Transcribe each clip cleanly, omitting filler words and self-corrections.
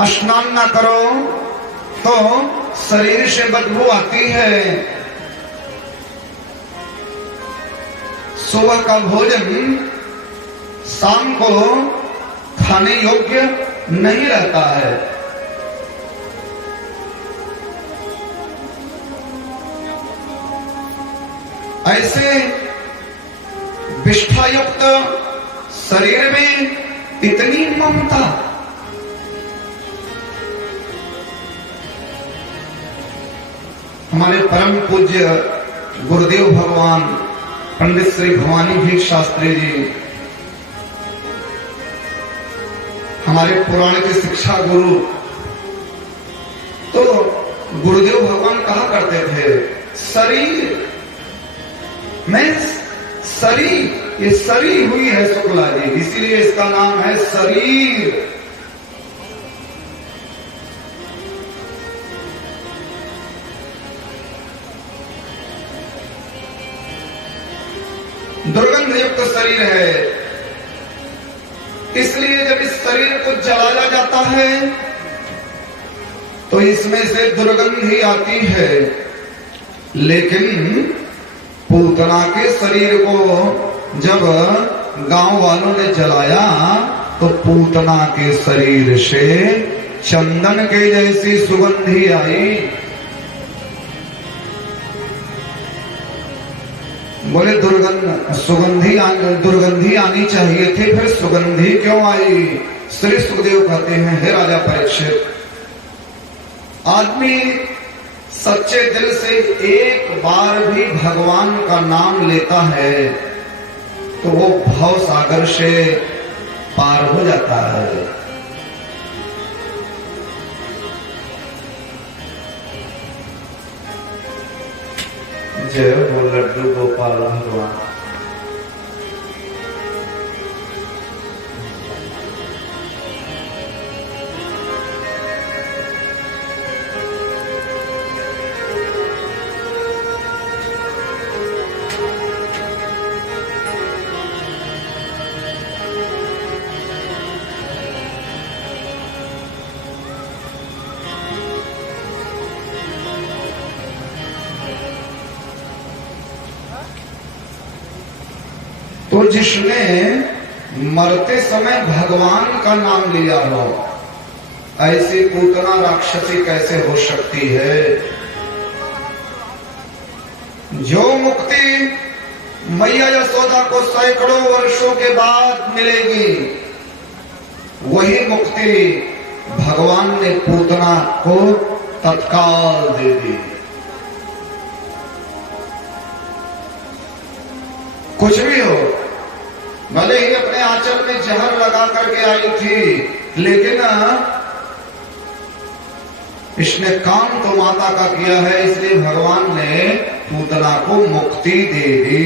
स्नान ना करो तो शरीर से बदबू आती है। सुबह का भोजन शाम को खाने योग्य नहीं रहता है। ऐसे विष्ठायुक्त शरीर में इतनी ममता, हमारे परम पूज्य गुरुदेव भगवान पंडित श्री भवानी भीख शास्त्री जी, हमारे पुराण के शिक्षा गुरु, तो गुरुदेव भगवान कहा करते थे शरीर में शरीर, ये सरी हुई है शुक्ला जी, इसीलिए इसका नाम है शरीर। दुर्गंध युक्त शरीर है, इसलिए जब इस शरीर को जलाया जाता है तो इसमें से दुर्गंध ही आती है। लेकिन पूतना के शरीर को जब गांव वालों ने जलाया तो पूतना के शरीर से चंदन के जैसी सुगंधी आई। बोले दुर्गंधी आनी चाहिए थी, फिर सुगंधी क्यों आई? श्री सुखदेव कहते हैं, हे राजा परीक्षित, आदमी सच्चे दिल से एक बार भी भगवान का नाम लेता है तो वो भव सागर से पार हो जाता है। जय हो लड्डू गोपाल भगवान। तो जिसने मरते समय भगवान का नाम लिया हो, ऐसी पूतना राक्षसी कैसे हो सकती है? जो मुक्ति मैया यशोदा को सैकड़ों वर्षों के बाद मिलेगी, वही मुक्ति भगवान ने पूतना को तत्काल दे दी। कुछ भी हो, भले ही अपने आंचल में जहर लगा करके आई थी, लेकिन इसने काम तो माता का किया है, इसलिए भगवान ने पूतना को मुक्ति दे दी।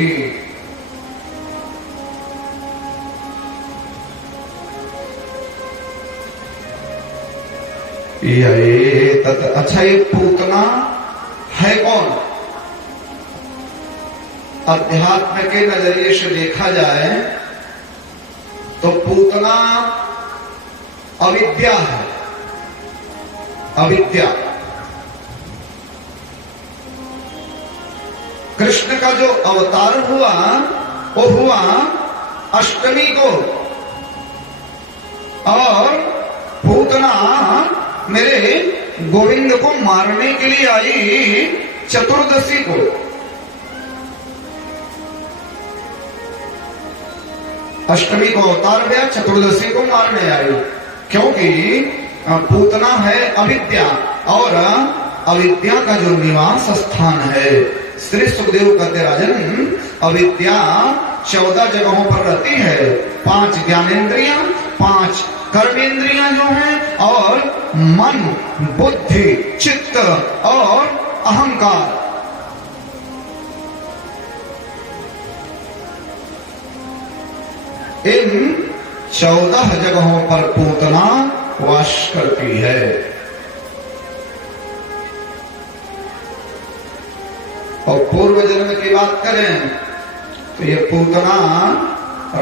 अच्छा, ये पूतना है कौन? अध्यात्म के नजरिए से देखा जाए तो पूतना अविद्या है। अविद्या कृष्ण का जो अवतार हुआ वो हुआ अष्टमी को, और पूतना मेरे गोविंद को मारने के लिए आई चतुर्दशी को। अष्टमी को अवतार गया, चतुर्दशी को मारने आई, क्योंकि पूतना है अविद्या, और अविद्या का जो निवास स्थान है, श्री सुखदेव कहते राजन, अविद्या 14 जगहों पर रहती है। 5 ज्ञानेन्द्रियां, 5 कर्मेंद्रियां जो हैं, और मन, बुद्धि, चित्त और अहंकार। इन 14 जगहों पर पूतना वास करती है। और पूर्व जन्म की बात करें तो ये पूतना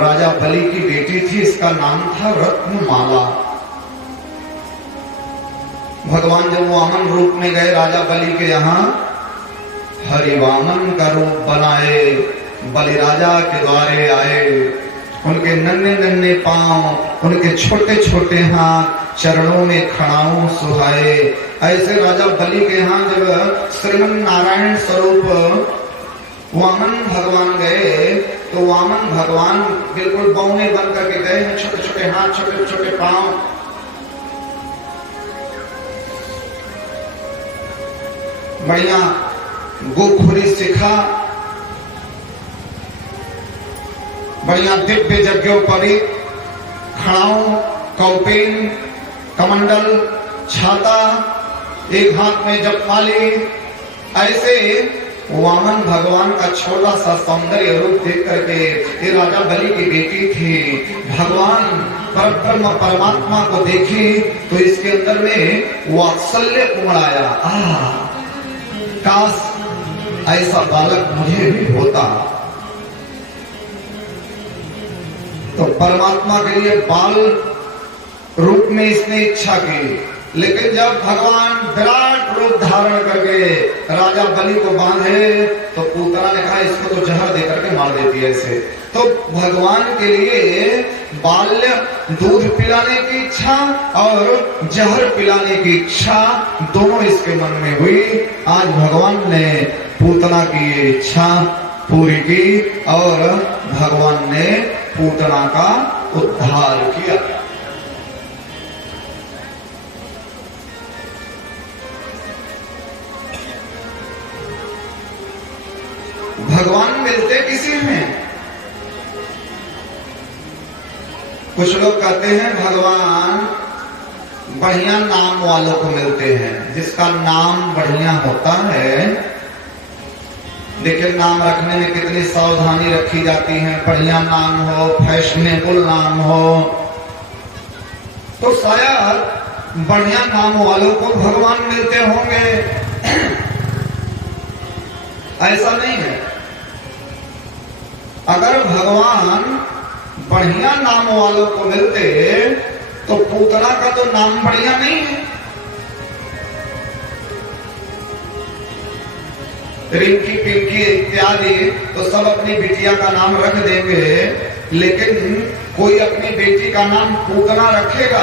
राजा बलि की बेटी थी, इसका नाम था रत्नमाला। भगवान जब वामन रूप में गए राजा बलि के यहाँ, हरिवामन का रूप बनाए, बलि राजा के द्वारे आए। उनके नन्हे नन्हे पांव, उनके छोटे छोटे हाथ, चरणों में खड़ाऊ सुहाए। ऐसे राजा बलि के यहाँ जब श्रीमन नारायण स्वरूप वामन भगवान गए, तो वामन भगवान बिल्कुल बौने बन करके गए हैं, छोटे छोटे हाथ, छोटे छोटे पांव। बढ़िया गोखुरी शिखा, बढ़िया दिव्य यज्ञोपरी, खड़ाऊ, कौपेन, कमंडल, छाता, एक हाथ में जपमाली। ऐसे वामन भगवान का छोटा सा सौंदर्य रूप देख करके, ये राजा बलि की बेटी थी, भगवान परब्रह्म परमात्मा को देखी तो इसके अंदर में वात्सल्य उमड़ आया। काश ऐसा बालक मुझे भी होता। तो परमात्मा के लिए बाल रूप में इसने इच्छा की, लेकिन जब भगवान विराट रूप धारण करके राजा बलि को बांधे, तो पूतना ने कहा इसको तो जहर दे करके मार देती है ऐसे। तो भगवान के लिए बाल्य दूध पिलाने की इच्छा और जहर पिलाने की इच्छा दोनों इसके मन में हुई। आज भगवान ने पूतना की ये इच्छा पूरी की और भगवान ने पूतना का उद्धार किया। भगवान मिलते किसी में? कुछ लोग कहते हैं भगवान बढ़िया नाम वालों को मिलते हैं, जिसका नाम बढ़िया होता है। देखिए नाम रखने में कितनी सावधानी रखी जाती है। बढ़िया नाम हो, फैशनेबल नाम हो, तो शायद बढ़िया नाम वालों को भगवान मिलते होंगे। ऐसा नहीं है। अगर भगवान बढ़िया नाम वालों को मिलते तो पूतना का तो नाम बढ़िया नहीं है। रिंकी पिंकी इत्यादि तो सब अपनी बिटिया का नाम रख देंगे, लेकिन कोई अपनी बेटी का नाम पूतना रखेगा?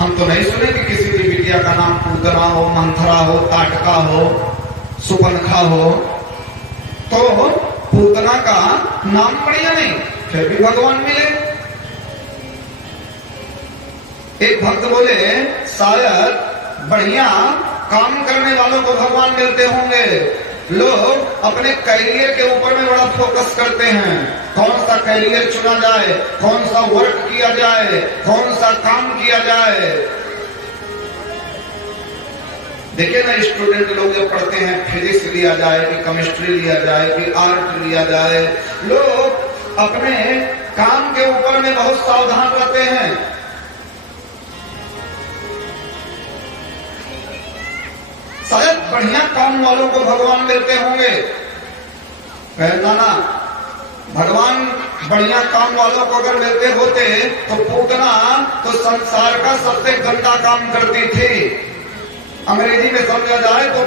हम तो नहीं सुने कि किसी की बिटिया का नाम पूतना हो, मंथरा हो, ताटका हो, सुपनखा हो। तो पूतना का नाम बढ़िया नहीं, फिर भी भगवान मिले। एक भक्त बोले शायद बढ़िया काम करने वालों को भगवान मिलते होंगे। लोग अपने करियर के ऊपर में बड़ा फोकस करते हैं, कौन सा करियर चुना जाए, कौन सा वर्क किया जाए, कौन सा काम किया जाए। देखिए ना, स्टूडेंट लोग जब पढ़ते हैं, फिजिक्स लिया जाए कि केमिस्ट्री लिया जाए कि आर्ट लिया जाए, लोग अपने काम के ऊपर में बहुत सावधान रहते हैं। शायद बढ़िया काम वालों को भगवान मिलते होंगे। ना, भगवान बढ़िया काम वालों को अगर मिलते होते तो पूतना तो संसार का सबसे गंदा काम करती थी। अंग्रेजी में समझा जाए तो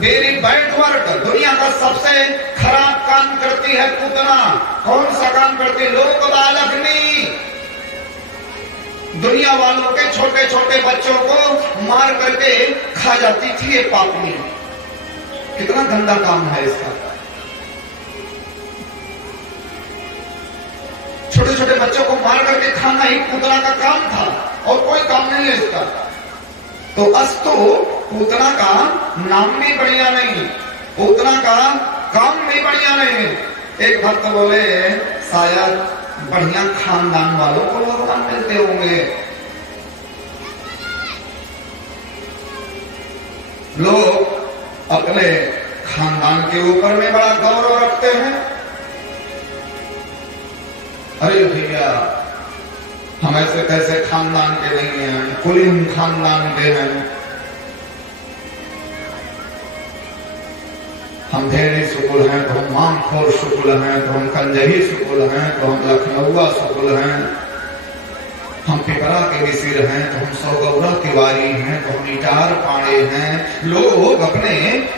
वेरी बैड वर्क, दुनिया का सबसे खराब काम करती है पूतना। कौन सा काम करती? लोक बालग्नि, दुनिया वालों के छोटे छोटे बच्चों को मार करके खा जाती थी ये पापनी। कितना गंदा काम है इसका। छोटे छोटे बच्चों को मार करके खाना ही पूतना का काम था और कोई काम नहीं है इसका। तो अस्तु पूतना का नाम भी बढ़िया नहीं, पूतना का काम भी बढ़िया नहीं। एक भक्त बोले शायद बढ़िया खानदान वालों को भगवान मिलते होंगे। लोग अपने खानदान के ऊपर में बड़ा गौरव रखते हैं। अरे भैया हम ऐसे कैसे खानदान के नहीं हैं, कुलीन खानदान के हैं, हम धेरी शुक्ल हैं, तो हम मामखोर शुक्ल हैं, तो हम कंजही शुक्ल हैं, तो हम लखनऊआ शुक्ल हैं। हम पिपरा के मिसिर हैं, तो हम सौगौरा तिवारी हैं, तो हम इटार पाड़े हैं। लोग अपने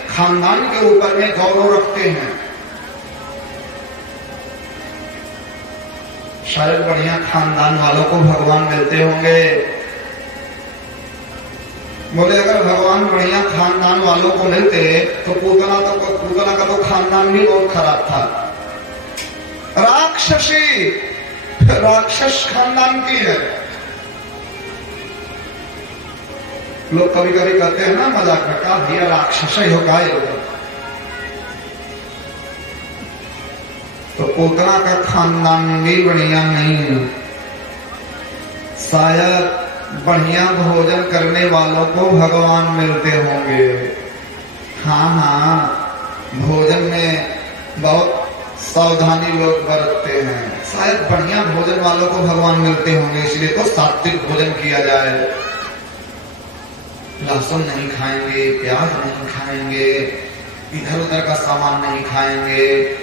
खानदान के ऊपर में गौरव रखते हैं। शायद बढ़िया खानदान वालों को भगवान मिलते होंगे। बोले अगर भगवान बढ़िया खानदान वालों को मिलते तो पूतना का तो खानदान भी बहुत खराब था। राक्षस खानदान की है। लोग कभी कभी कहते हैं ना मजाक में, का भैया राक्षस ही हो का तो पूतना का खानदान भी बढ़िया नहीं। शायद बढ़िया भोजन करने वालों को भगवान मिलते होंगे। हाँ, भोजन में बहुत सावधानी लोग बरतते हैं। शायद बढ़िया भोजन वालों को भगवान मिलते होंगे, इसलिए तो सात्विक भोजन किया जाए। लहसुन नहीं खाएंगे, प्याज नहीं खाएंगे, इधर उधर का सामान नहीं खाएंगे,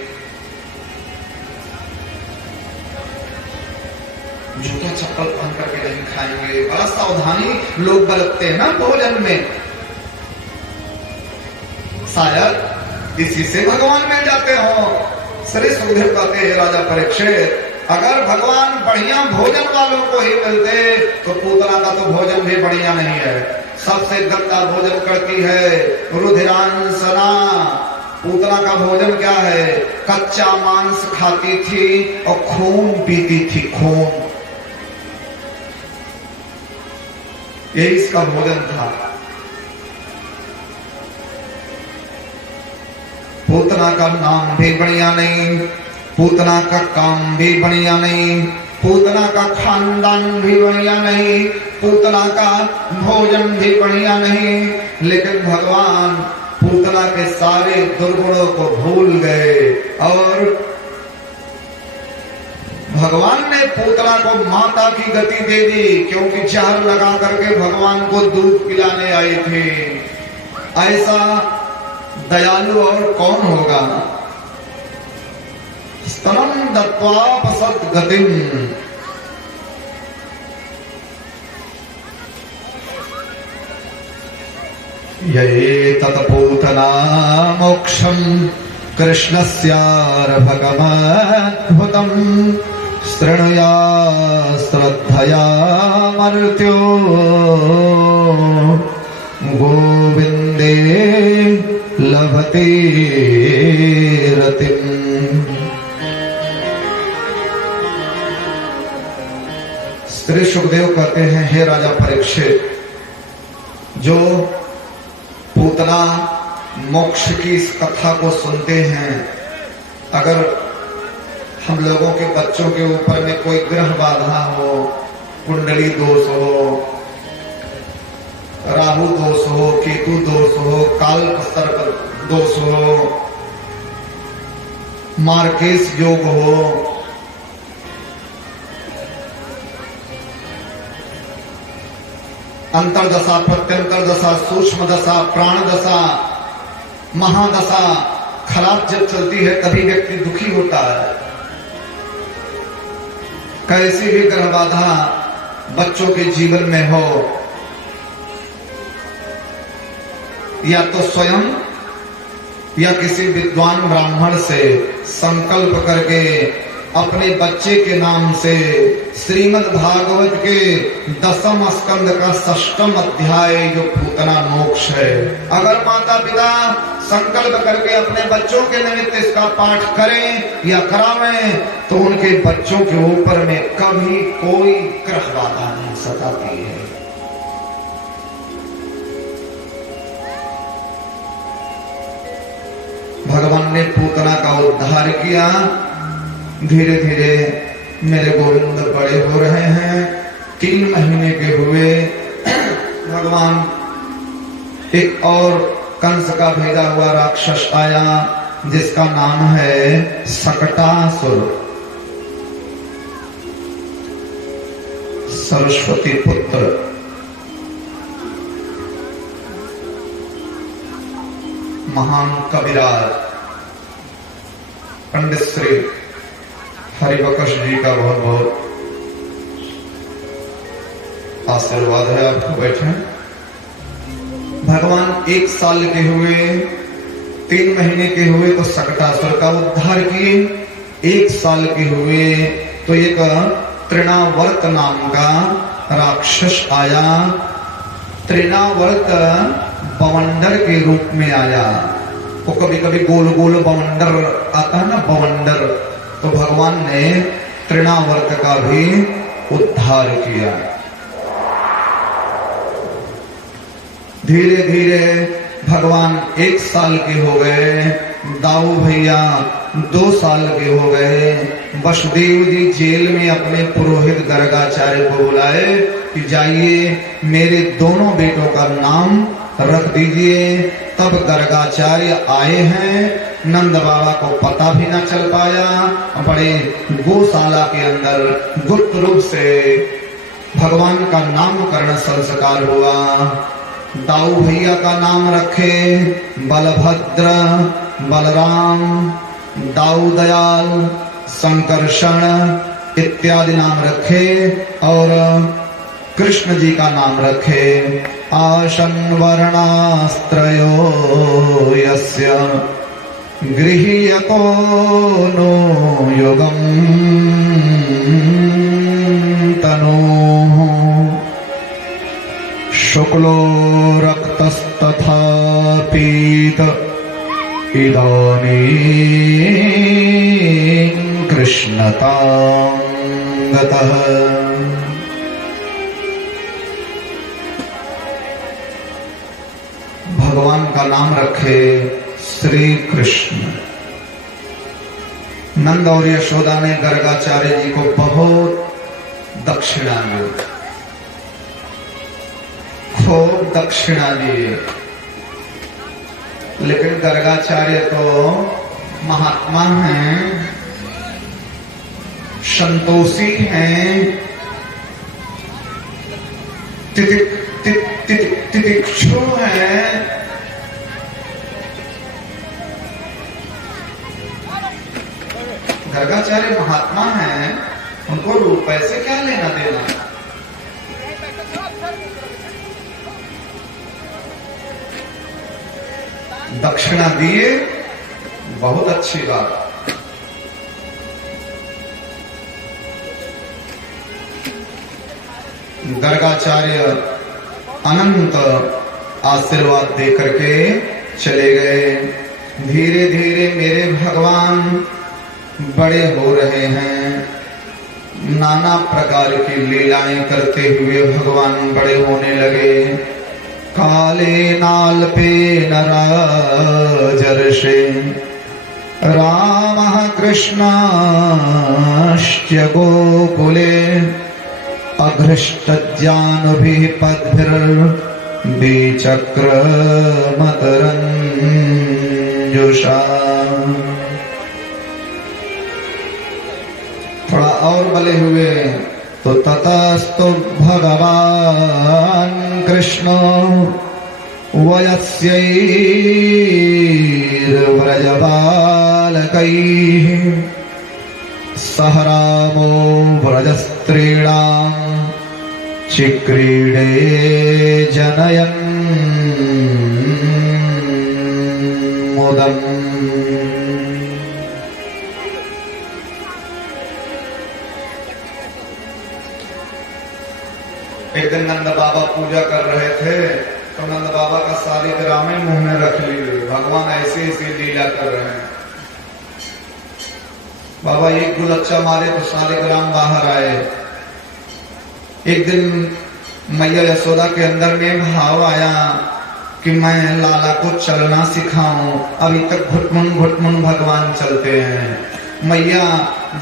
जूता चप्पल पहन करके नहीं खाएंगे। बड़ा सावधानी लोग बरतते हैं ना भोजन में। शायद इसी से भगवान मिल जाते हो। श्री सुखदेव कहते हैं, राजा परीक्षित, अगर भगवान बढ़िया भोजन वालों को ही मिलते तो पूतना का तो भोजन भी बढ़िया नहीं है। सबसे गंदा भोजन करती है रुधिरांसना। पूतना का भोजन क्या है? कच्चा मांस खाती थी और खून पीती थी, खून। ये इसका भोजन था। पूतना का नाम भी बढ़िया नहीं, पूतना का काम भी बढ़िया नहीं, पूतना का खानदान भी बढ़िया नहीं, पूतना का भोजन भी बढ़िया नहीं। लेकिन भगवान पूतना के सारे दुर्गुणों को भूल गए और भगवान ने पूतना को माता की गति दे दी, क्योंकि जहर लगा करके भगवान को दूध पिलाने आई थी। ऐसा दयालु और कौन होगा? स्तनम दत्वापसत गतिम। ये तत्पूतना मोक्षम कृष्णस्यार्भकमद्भुतम् शृणुया श्रद्धया मर्त्यो गोविंदे लभते रतिम्। श्री सुखदेव कहते हैं, हे राजा परीक्षित, जो पूतना मोक्ष की इस कथा को सुनते हैं, अगर हम लोगों के बच्चों के ऊपर में कोई ग्रह बाधा हो, कुंडली दोष हो, राहु दोष हो, केतु दोष हो, काल सर्प दोष हो, मार्केश योग हो, अंतरदशा, प्रत्यंतर दशा, सूक्ष्म दशा, प्राण दशा, महादशा खराब जब चलती है तभी व्यक्ति दुखी होता है। कैसी भी ग्रह बाधा बच्चों के जीवन में हो, या तो स्वयं या किसी विद्वान ब्राह्मण से संकल्प करके अपने बच्चे के नाम से श्रीमद् भागवत के 10वें स्कंद का 6वां अध्याय जो पूतना मोक्ष है, अगर माता पिता संकल्प करके अपने बच्चों के निमित्त इसका पाठ करें या करावें तो उनके बच्चों के ऊपर में कभी कोई ग्रह बाधा नहीं सताती है। भगवान ने पूतना का उद्धार किया। धीरे धीरे मेरे गोविंद बड़े हो रहे हैं। 3 महीने के हुए भगवान एक और कंस का भेजा हुआ राक्षस आया, जिसका नाम है सकटासुर। सरस्वती पुत्र, महान कविराज पंडित श्री हरिवकश जी का बहुत बहुत आशीर्वाद है आपको, बैठे। भगवान 1 साल के हुए, 3 महीने के हुए तो सकटासुर का उद्धार किए। 1 साल के हुए तो एक तृणावर्त नाम का राक्षस आया। तृणावर्त बवंडर के रूप में आया। वो कभी कभी गोल गोल बवंडर आता है ना, बवंडर। तो भगवान ने तृणावर्त का भी उद्धार किया। धीरे धीरे भगवान 1 साल के हो गए, दाऊ भैया 2 साल के हो गए। वसुदेव जी जेल में अपने पुरोहित गर्गाचार्य को बुलाए कि जाइए मेरे दोनों बेटों का नाम रख दीजिए। तब गर्गाचार्य आए हैं। नंद बाबा को पता भी न चल पाया। बड़े गौशाला के अंदर गुप्त रूप से भगवान का नामकरण संस्कार हुआ। दाऊ भैया का नाम रखे बलभद्र, बलराम, दाऊ दयाल, संकर्षण इत्यादि नाम रखे। और कृष्ण जी का नाम रखे आशन वर्णास्त्रयो यस्य गृह्यतो नो युगम तनोः शुक्लो रक्तस्तथा पीत इदानीं कृष्णतां गतः। भगवान का नाम रखे श्री कृष्ण। नंद और यशोदा ने गर्गाचार्य जी को बहुत दक्षिणा दी, खूब दक्षिणा दी। लेकिन गर्गाचार्य तो महात्मा हैं, संतोषी हैं, तितिक्षु हैं। गर्गाचार्य महात्मा हैं, उनको रुपए से क्या लेना देना। दक्षिणा दिए, बहुत अच्छी बात। गर्गाचार्य अनंत आशीर्वाद दे करके चले गए। धीरे धीरे मेरे भगवान बड़े हो रहे हैं। नाना प्रकार की लीलाएं करते हुए भगवान बड़े होने लगे। काले नाल पे नराजर्षे रामः कृष्णाश्च गोकुले अघृष्टज्ञानभिः पद्भिर्विचक्रमतरञ्जुषा। थोड़ा और बले हुए तो ततस्तु भगवान कृष्ण वयस्यैर्व्रजबालकैः सह रामो व्रजस्त्रीणां चिक्रीडे जनयन् मुदम्। एक दिन नंद बाबा पूजा कर रहे थे तो नंद बाबा का सालिग्राम मुंह में रख लिए। भगवान ऐसे ऐसे लीला कर रहे हैं। बाबा एक गुलच्चा मारे तो सालिग्राम बाहर आए। एक दिन मैया यशोदा के अंदर में भाव आया कि मैं लाला को चलना सिखाऊं। अभी तक घुटमुन भगवान चलते हैं। मैया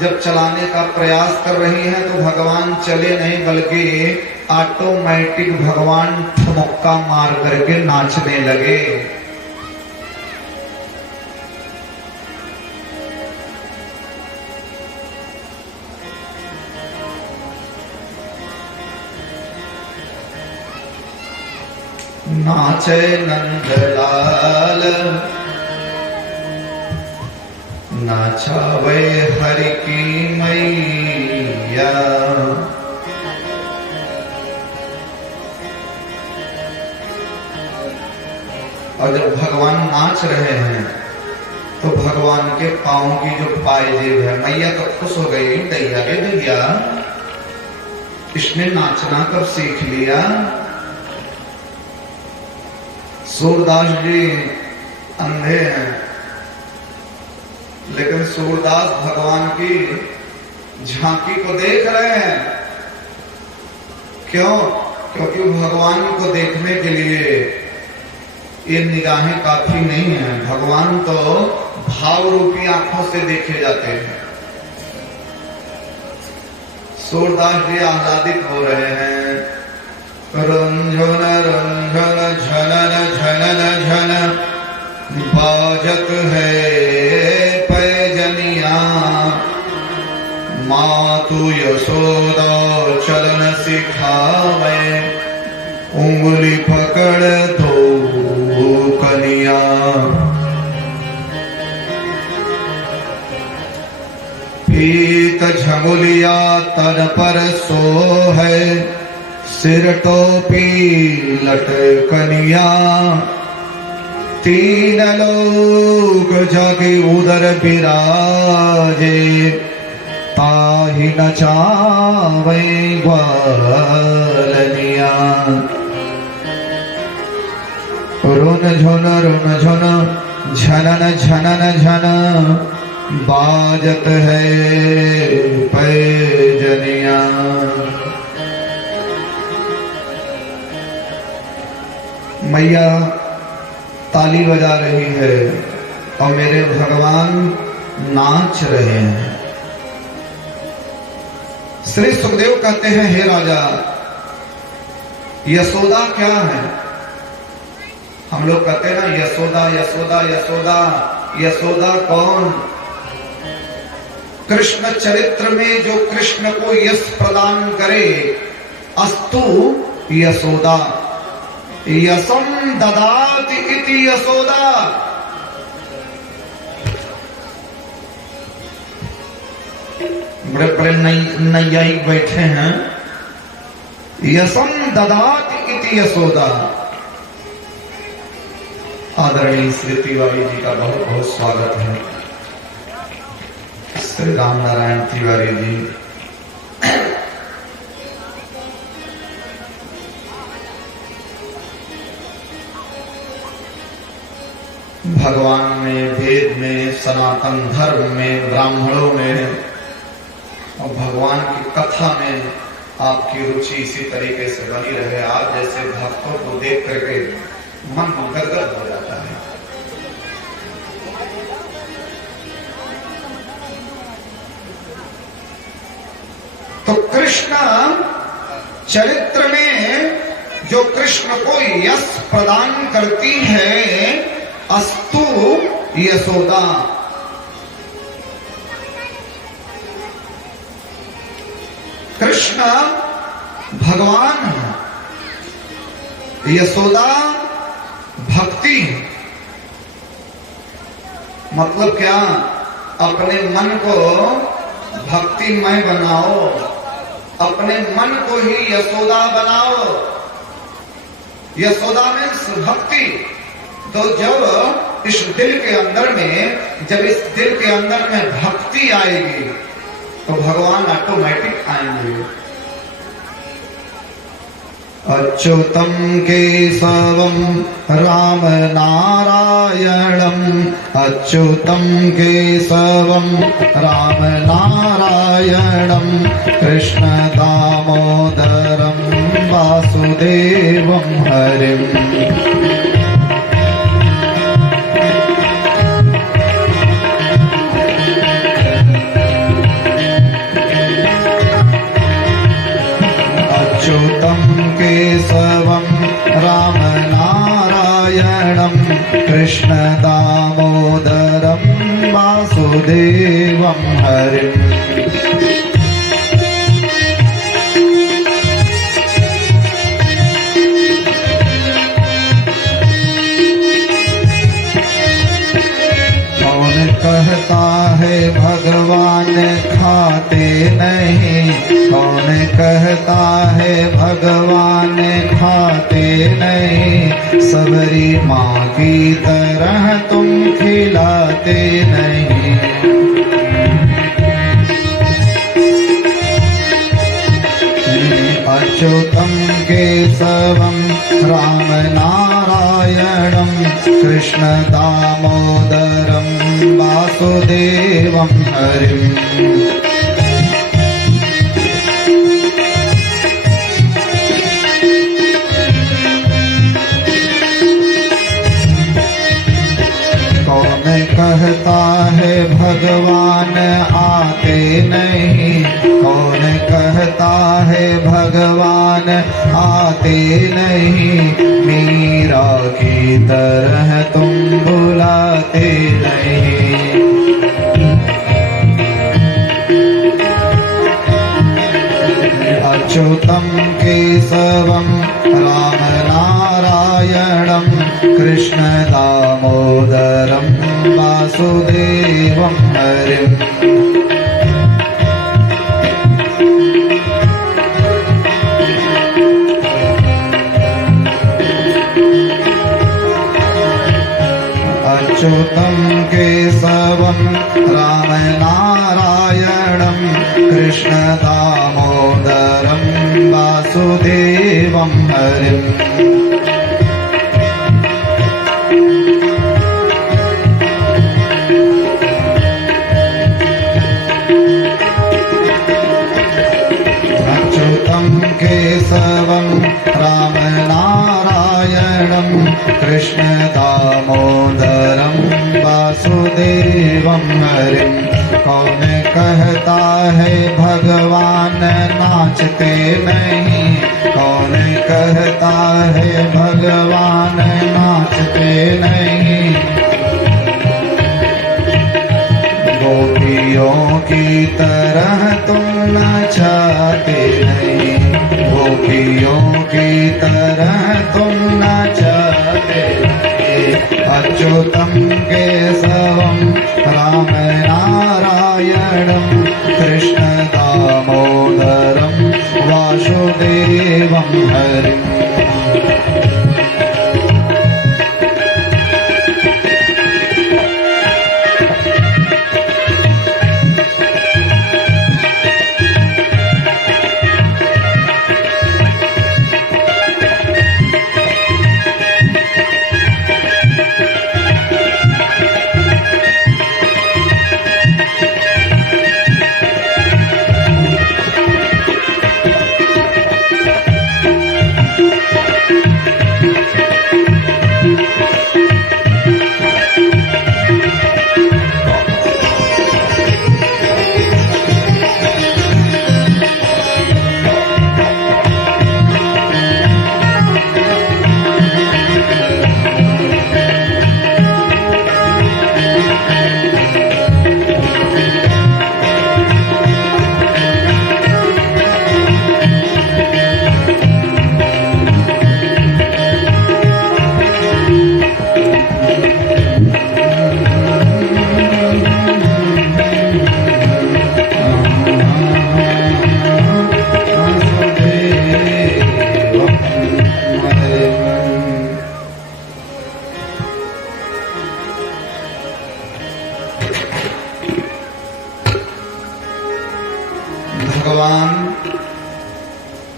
जब चलाने का प्रयास कर रही हैं तो भगवान चले नहीं, बल्कि ऑटोमेटिक भगवान ठुमक्का मार करके नाचने लगे। नाचे नंदलाल नाचावे हरि की मैया और जब भगवान नाच रहे हैं तो भगवान के पांव की जो पायजेब है, मैया तो खुश हो गई, दैया रे दैया इसने नाचना कब सीख लिया। सूरदास जी अंधे हैं, लेकिन सूरदास भगवान की झांकी को देख रहे हैं। क्यों? क्योंकि भगवान को देखने के लिए ये निगाहें काफी नहीं है। भगवान तो भाव रूपी आंखों से देखे जाते हैं। सूरदास जी आह्लादित हो रहे हैं। रुंझुन रुंझुन झनन झनन झन बाजत है पैजनिया, मातु यशोदा चलन सिखावे, उंगली पकड़ दो कनिया। पीत झंगुलिया तन पर सो है, सिर टोपी लटकनिया, तीन लोग जगे उदर बिराजे, ताहि नचावे ग्वालनिया। रुन झुन झनन झनन झन बाजत है पैजनिया। मैया ताली बजा रही है और मेरे भगवान नाच रहे हैं। श्री सुखदेव कहते हैं, हे राजा, यशोदा क्या है? हम लोग कहते हैं ना यशोदा यशोदा यशोदा। यशोदा कौन? कृष्ण चरित्र में जो कृष्ण को यश प्रदान करे, अस्तु यशोदा। यशम ददाति इति यशोदा। बड़े बड़े नैयायिक बैठे हैं। यशम ददाति इति यशोदा। आदरणीय श्री तिवारी जी का बहुत बहुत स्वागत है। श्री राम नारायण तिवारी जी, भगवान में, वेद में, सनातन धर्म में, ब्राह्मणों में और भगवान की कथा में आपकी रुचि इसी तरीके से बनी रहे। आप जैसे भक्तों को देख करके मन गदगद हो जाता है। तो कृष्ण चरित्र में जो कृष्ण को यश प्रदान करती है, अस्तु यशोदा। कृष्ण भगवान है, यशोदा भक्ति। मतलब क्या? अपने मन को भक्तिमय बनाओ, अपने मन को ही यशोदा बनाओ। यशोदा में भक्ति। तो जब इस दिल के अंदर में, जब इस दिल के अंदर में भक्ति आएगी तो भगवान ऑटोमेटिक आएंगे। अच्युतम केशवम राम नारायणम, अच्युतम केशवम राम नारायणम, कृष्ण दामोदरम वासुदेवम हरिम। केशवम राम नारायणम, कृष्ण दामोदरम वासुदेवम हरिम। कौन कहता है भगवान खाते नहीं, कौन कह कहता है भगवान खाते नहीं, सबरी माँ की तरह तुम खिलाते नहीं। अच्युतम केशवम राम नारायणम कृष्ण दामोदरम वासुदेवम हरिम। कहता है भगवान आते नहीं, कौन कहता है भगवान आते नहीं, मीरा की तरह तुम बुलाते नहीं। अच्युतम केशवम राम नारायणम कृष्ण दामोदरम वासुदेवम हरिम। अच्युतम केशवम राम नारायणम कृष्ण दामोदरम वासुदेवम हरिम। केशवम राम नारायणम कृष्ण दामोदरम वासुदेवम हरिम। कौन कहता है भगवान नाचते नहीं, कौन कहता है भगवान नाचते नहीं। गोपियों की तरह तुम नाचते नहीं, गोपियों की तरह तुम नाचते नहीं। अच्युतम केशवम राम नारायणम कृष्ण दामोदरम वासुदेवम हरिम।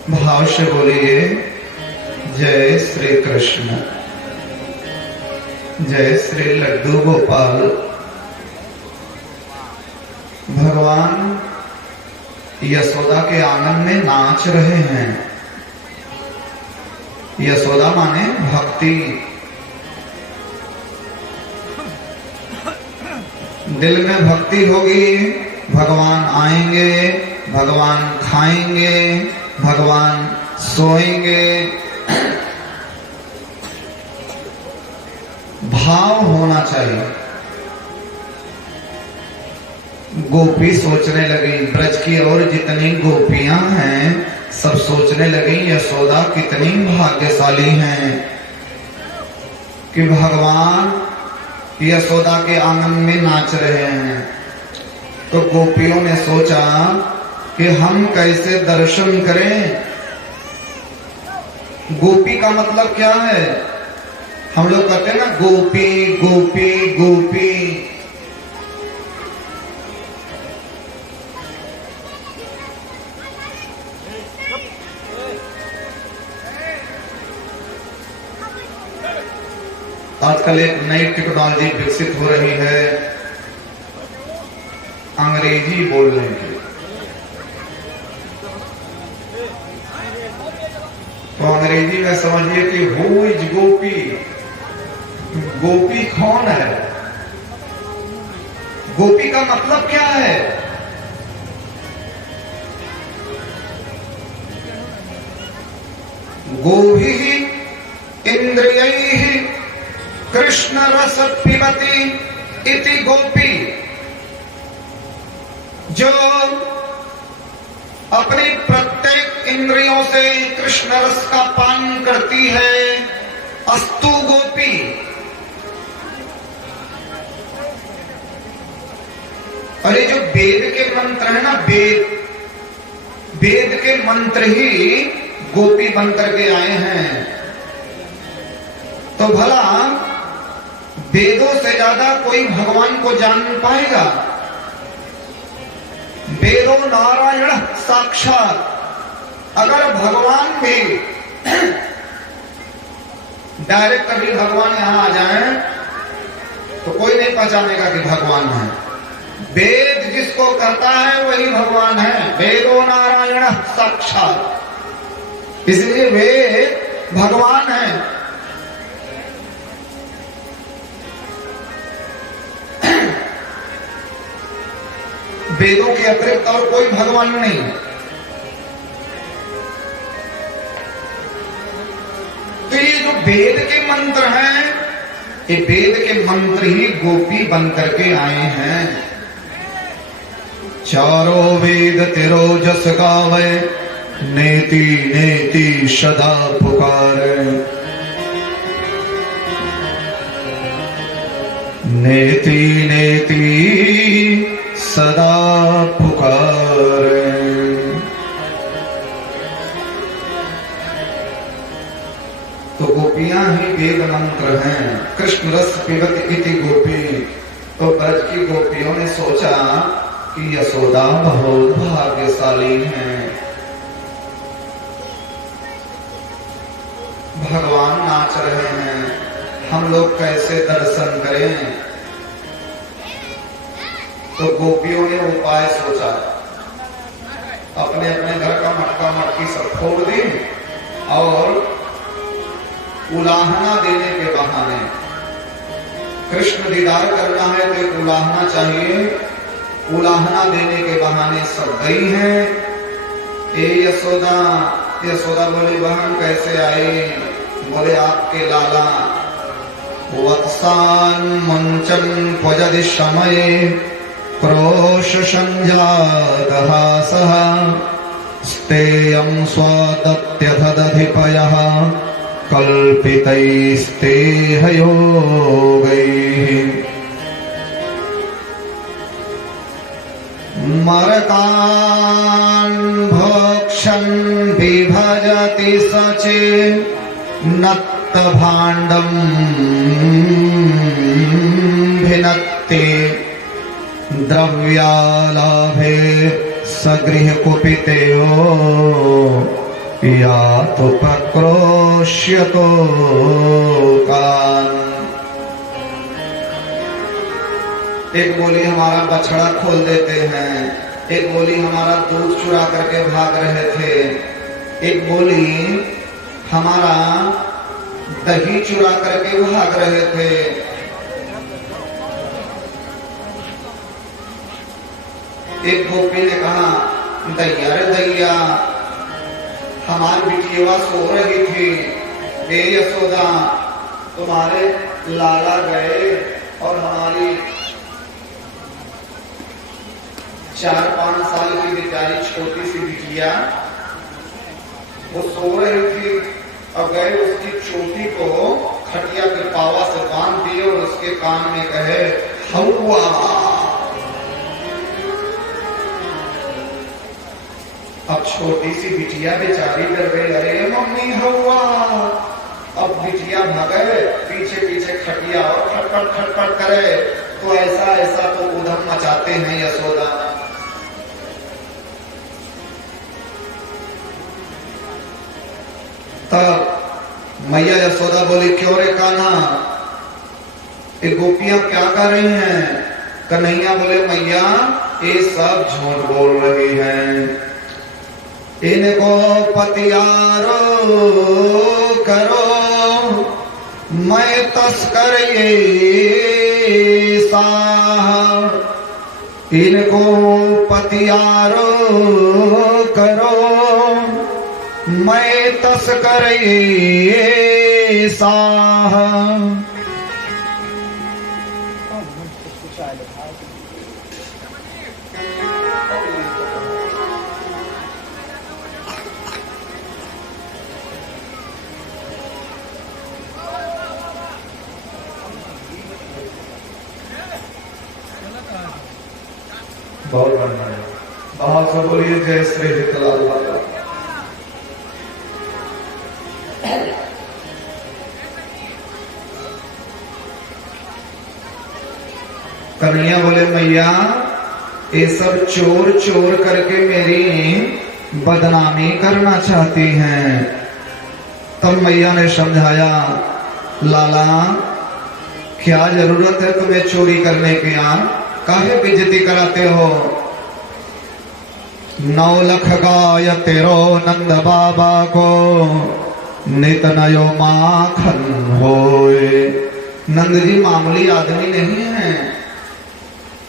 भाव से बोलिए जय श्री कृष्ण, जय श्री लड्डू गोपाल। भगवान यशोदा के आंगन में नाच रहे हैं। यशोदा माने भक्ति। दिल में भक्ति होगी, भगवान आएंगे, भगवान खाएंगे, भगवान सोएंगे। भाव होना चाहिए। गोपी सोचने लगी, ब्रज की और जितनी गोपियां हैं सब सोचने लगी यशोदा कितनी भाग्यशाली हैं कि भगवान यशोदा के आंगन में नाच रहे हैं। तो गोपियों ने सोचा कि हम कैसे दर्शन करें। गोपी का मतलब क्या है? हम लोग कहते हैं ना गोपी गोपी गोपी। आजकल एक नई टेक्नोलॉजी विकसित हो रही है अंग्रेजी बोलने की। तो अंग्रेजी में समझिए कि हु इज गोपी, गोपी कौन है, गोपी का मतलब क्या है। गोभिः इंद्रियैः कृष्ण रस पिबति इति गोपी। जो अपनी प्रत्येक इंद्रियों से कृष्ण रस का पान करती है, अस्तु गोपी। अरे जो वेद के मंत्र है ना, वेद के मंत्र ही गोपी बन करके आए हैं। तो भला वेदों से ज्यादा कोई भगवान को जान पाएगा? वेदो नारायण साक्षात। अगर भगवान भी डायरेक्ट कभी भगवान यहां आ जाए तो कोई नहीं पहचानेगा कि भगवान है। वेद जिसको करता है वही भगवान है। वेदो नारायण साक्षात, इसलिए वेद भगवान है। वेदों के अतिरिक्त और कोई भगवान नहीं। तो ये जो वेद के मंत्र हैं, ये वेद के मंत्र ही गोपी बन करके आए हैं। चारों वेद तिरोजस गावे, नेति नेति सदा पुकारे। नेति नेति सदा पुकारे। तो गोपियां ही वेद मंत्र हैं। कृष्ण रस पिबत इति गोपी। तो ब्रज की गोपियों ने सोचा कि यशोदा बहुत भाग्यशाली हैं, भगवान नाच रहे हैं, हम लोग कैसे दर्शन करें। तो गोपियों ने उपाय सोचा, अपने अपने घर का मटका मटकी सब फोड़ दी और उलाहना देने के बहाने, कृष्ण दीदार करना है तो एक उलाहना चाहिए, उलाहना देने के बहाने सब गई हैं। ए यशोदा, यशोदा बोली बहन कैसे आई? बोले आपके लाला वत्सान मंचन पजदि समय क्रोश संजातः सह स्तेयं स्वादत्यथदधिपयः कल्पितैस्तेह योगैः। मरकान् भोक्षन् बिभजति सचे नत्त भाण्डम् भिनत्ति द्रव्यालाभे सगृह कुपितेयो यातुपक्रोश्यतो कान्। एक बोली हमारा बछड़ा खोल देते हैं, एक बोली हमारा दूध चुरा करके भाग रहे थे, एक बोली हमारा दही चुरा करके भाग रहे थे। एक गोपी ने कहा दैया रे दैया, हमारी बिटिया सो रही थी, हे यशोदा तुम्हारे लाला गए और हमारी 4-5 साल की बेचारी छोटी सी बिटिया वो सो रही थी और गए उसकी चोटी को खटिया के पावा से बांध दिए और उसके कान में कहे हवा। अब छोटी सी बिटिया बेचारी डर गई, अरे मम्मी हवा। अब बिटिया भगे, पीछे पीछे खटिया और खटखट खटखट करे, तो ऐसा ऐसा तो उधम मचाते हैं यशोदा। तब मैया यशोदा बोली, क्यों रे कान्हा, ये गोपियां क्या कर रही हैं? कन्हैया बोले, मैया ये सब झूठ बोल रही हैं, इनको पतियारो करो, मैं तस्कर ये साह, इनको पतियारो करो, मैं तस्कर ये साह। बहुत बढ़िया है, बहुत से बोलिए जय श्री हितलाल बाबा। कन्हैया बोले, मैया ये सब चोर चोर करके मेरी बदनामी करना चाहती हैं। तब मैया ने समझाया, लाला क्या जरूरत है तुम्हें चोरी करने की? काहे बेइज्जती कराते हो? 9 लाख गाय तेरो नंद बाबा को, नित नयो माखन होए। नंद जी मामूली आदमी नहीं है,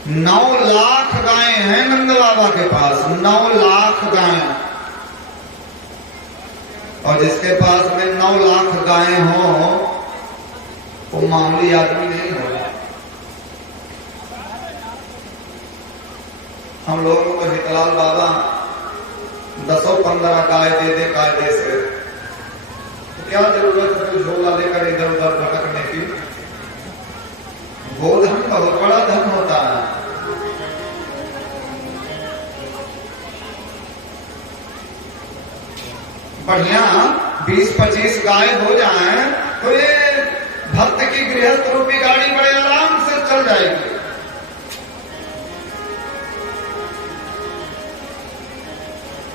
9 लाख गायें हैं नंद बाबा के पास, 9 लाख गायें। और जिसके पास में 9 लाख गायें हो वो मामूली आदमी नहीं होगा। हम लोगों को हितलाल बाबा 10-15 गाय दे दे कायदे से, तो क्या जरूरत है झोला लेकर इधर उधर भटकने की? गोधन बहुत बड़ा धन होता है। बढ़िया 20-25 गाय हो जाएं तो ये भक्त की गृहस्थ रूपी गाड़ी बड़े आराम से चल जाएगी।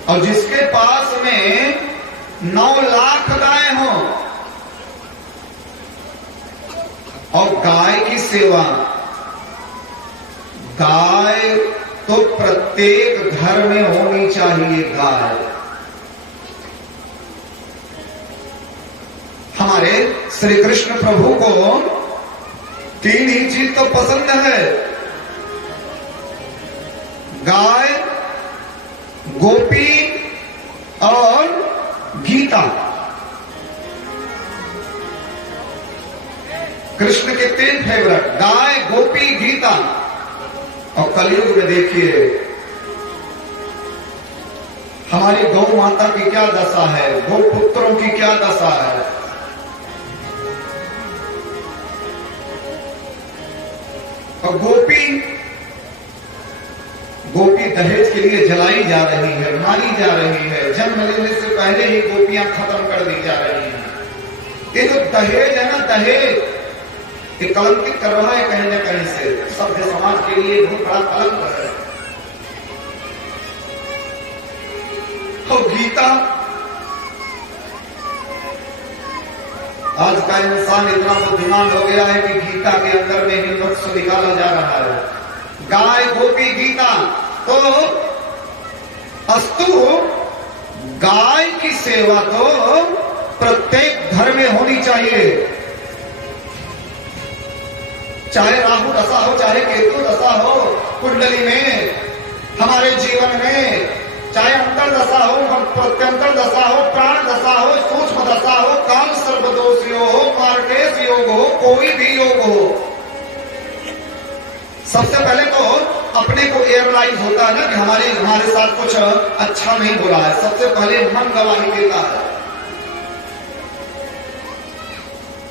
और जिसके पास में 9 लाख गाय हो और गाय की सेवा, गाय तो प्रत्येक घर में होनी चाहिए। गाय हमारे श्री कृष्ण प्रभु को 3 ही चीज तो पसंद है, गाय, गोपी और गीता। कृष्ण के 3 फेवरेट, गाय, गोपी, गीता। और कलयुग में देखिए हमारी गौ माता की क्या दशा है, गौ पुत्रों की क्या दशा है। और गोपी दहेज के लिए जलाई जा रही है, मारी जा रही है, जन्म लेने से पहले ही गोपियां खत्म कर दी जा रही हैं। ये जो दहेज है ना, दहेज ये कलंकित कर रहा है कहीं न कहीं से, सभ्य समाज के लिए बहुत बड़ा कलंक है। तो गीता, आज का इंसान इतना बुद्धिमान हो गया है कि गीता के अंदर में ही नुक्स निकाला जा रहा है। गाय, गोपी, गीता। तो अस्तु गाय की सेवा तो प्रत्येक घर में होनी चाहिए, चाहे राहु दशा हो, चाहे केतु दशा हो कुंडली में, हमारे जीवन में, चाहे अंतर दशा हो, प्रत्यंतर दशा हो, प्राण दशा हो, सूक्ष्म दशा हो, काल सर्वदोष योग हो, मार्केश योग हो, कोई भी योग हो। सबसे पहले तो अपने को एयरलाइज होता है ना कि हमारे साथ कुछ अच्छा नहीं हो रहा है, सबसे पहले मन गवाही देता है।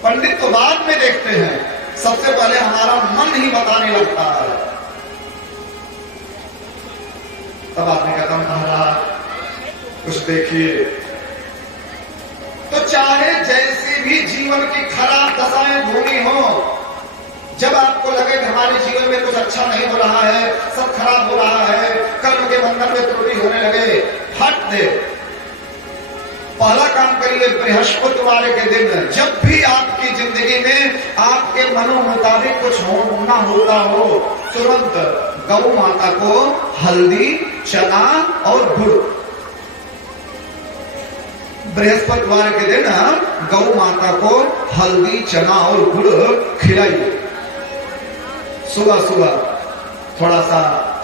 पंडित तो बाद में देखते हैं, सबसे पहले हमारा मन ही बताने लगता है। तब आपने कहता महाराज देखिए, तो चाहे जैसी भी जीवन की खराब दशाएं घूमी हो, जब आपको लगे कि हमारे जीवन में कुछ अच्छा नहीं हो रहा है, सब खराब हो रहा है, कर्म के बंधन में त्रुटि होने लगे, हट दे। पहला काम करिए, बृहस्पतिवार के दिन जब भी आपकी जिंदगी में आपके मनो मुताबिक कुछ ना होता हो, तुरंत गौ माता को हल्दी, चना और गुड़, बृहस्पतिवार के दिन गौ माता को हल्दी, चना और गुड़ खिलाइए। सुबह सुबह थोड़ा सा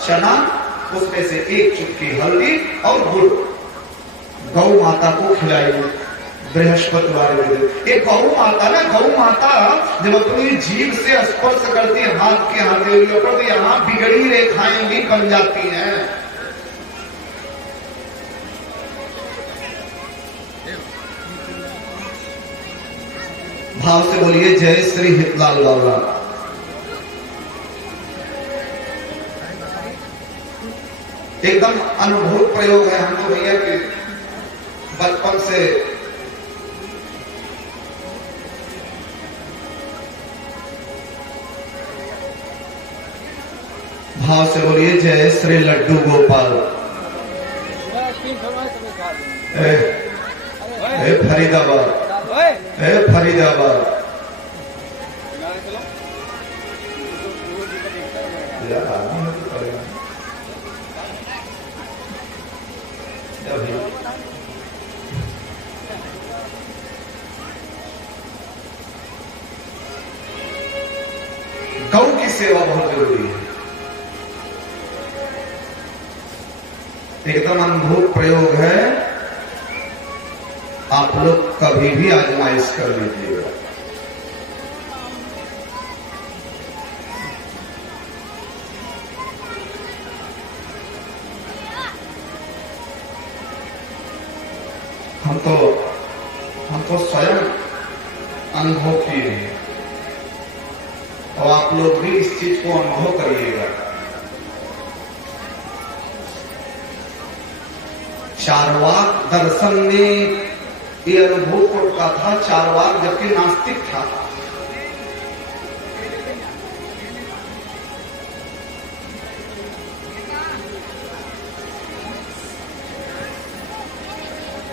चना, उसमें से एक चुटकी हल्दी और गुड़ गौ माता को खिलाइए बृहस्पतिवार के दिन। ये गौ माता ना, गौ माता जब अपनी जीभ से स्पर्श करती है हाथ के हथेलियों पर, तो यहाँ बिगड़ी रेखाएं भी बन जाती हैं। भाव से बोलिए जय श्री हितलाल बाबा। एकदम अनुभूत प्रयोग है। हम तो भैया कि बचपन से भाव से बोलिए जय श्री लड्डू गोपाल। फरीदाबाद, फरीदाबाद गौ की सेवा बहुत जरूरी है। एकदम अनुभूत प्रयोग है, आप लोग कभी भी आजमाइश कर लीजिएगा। हम तो स्वयं अनुभव किए हैं और आप लोग भी इस चीज को अनुभव करिएगा। चारवाक दर्शन में ये अनुभव होता था, चारवाक जबकि नास्तिक था।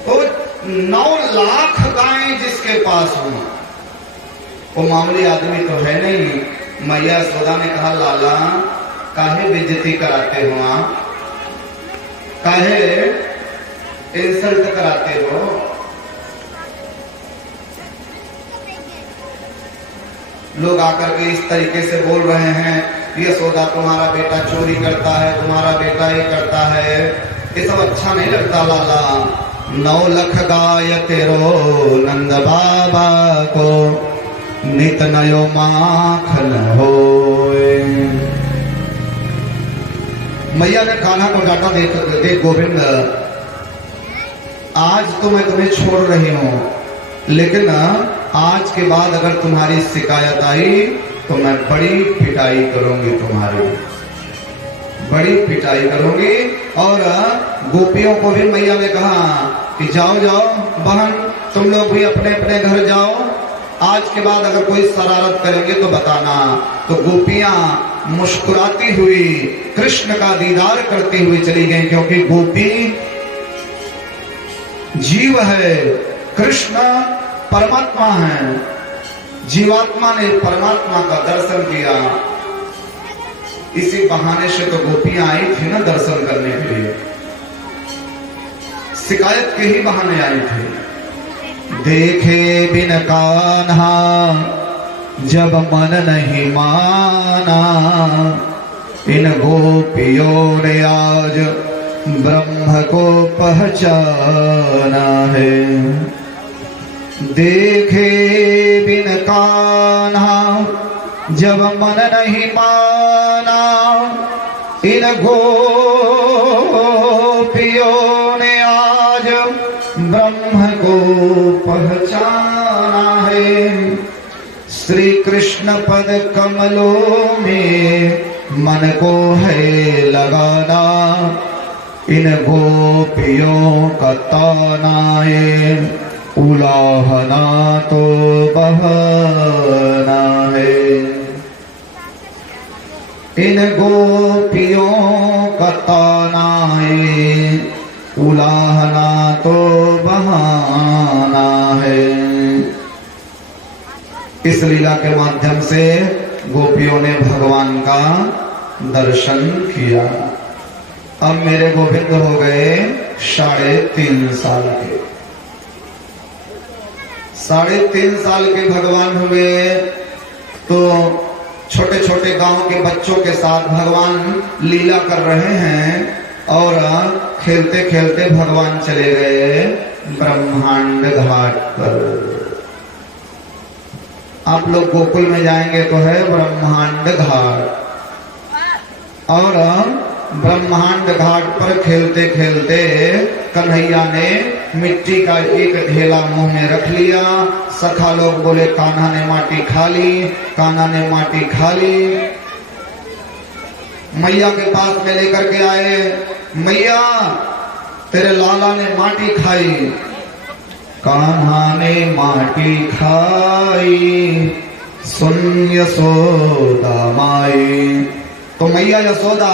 तो 9 लाख गायें जिसके पास हो, वो मामूली आदमी तो है नहीं। मैया यशोदा ने कहा, लाला काहे बेइज्जती कराते हो आप, काहे इंसल्ट कराते हो। लोग आकर के इस तरीके से बोल रहे हैं, यशोदा तुम्हारा बेटा चोरी करता है, तुम्हारा बेटा ये करता है, ये सब अच्छा नहीं लगता लाला। 9 लाख गाय तेरो नंद बाबा को, नित नयो माखन होए। मैया ने कान्हा को डांटा, देख गोविंद, आज तो मैं तुम्हें छोड़ रही हूं, लेकिन आज के बाद अगर तुम्हारी शिकायत आई तो मैं बड़ी पिटाई करूंगी, तुम्हारी बड़ी पिटाई करूंगी। और गोपियों को भी मैया ने कहा कि जाओ जाओ बहन, तुम लोग भी अपने अपने घर जाओ, आज के बाद अगर कोई शरारत करेंगे तो बताना। तो गोपियां मुस्कुराती हुई कृष्ण का दीदार करती हुई चली गई, क्योंकि गोपी जीव है, कृष्ण परमात्मा है। जीवात्मा ने परमात्मा का दर्शन किया, इसी बहाने से तो गोपियां आई थी ना दर्शन करने के लिए, शिकायत के ही बहाने आई थी। देखे बिन कान्हा जब मन नहीं माना, इन गोपियों ने आज ब्रह्म को पहचाना है। देखे बिन कान्हा जब मन नहीं माना, इन गोपियों ने आज ब्रह्म को पहचाना है। श्री कृष्ण पद कमलों में मन को है लगाना, इन गोपियों का तानाए उलाहना तो बहाना है। इन गोपियों का तानाए उलाहना तो बहाना है। इस लीला के माध्यम से गोपियों ने भगवान का दर्शन किया। अब मेरे गोविंद हो गए 3.5 साल के। 3.5 साल के भगवान हुए तो छोटे छोटे गांव के बच्चों के साथ भगवान लीला कर रहे हैं और खेलते खेलते भगवान चले गए ब्रह्मांड घाट पर। आप लोग गोकुल में जाएंगे तो है ब्रह्मांड घाट, और ब्रह्मांड घाट पर खेलते खेलते कन्हैया ने मिट्टी का एक ढेला मुंह में रख लिया। सखा लोग बोले कान्हा ने माटी खा ली, कान्हा ने माटी खा ली। मैया के पास में लेकर के आए, मैया तेरे लाला ने माटी खाई। कान्हा ने माटी खाई, सुन यशोदा माई। तो मैया यशोदा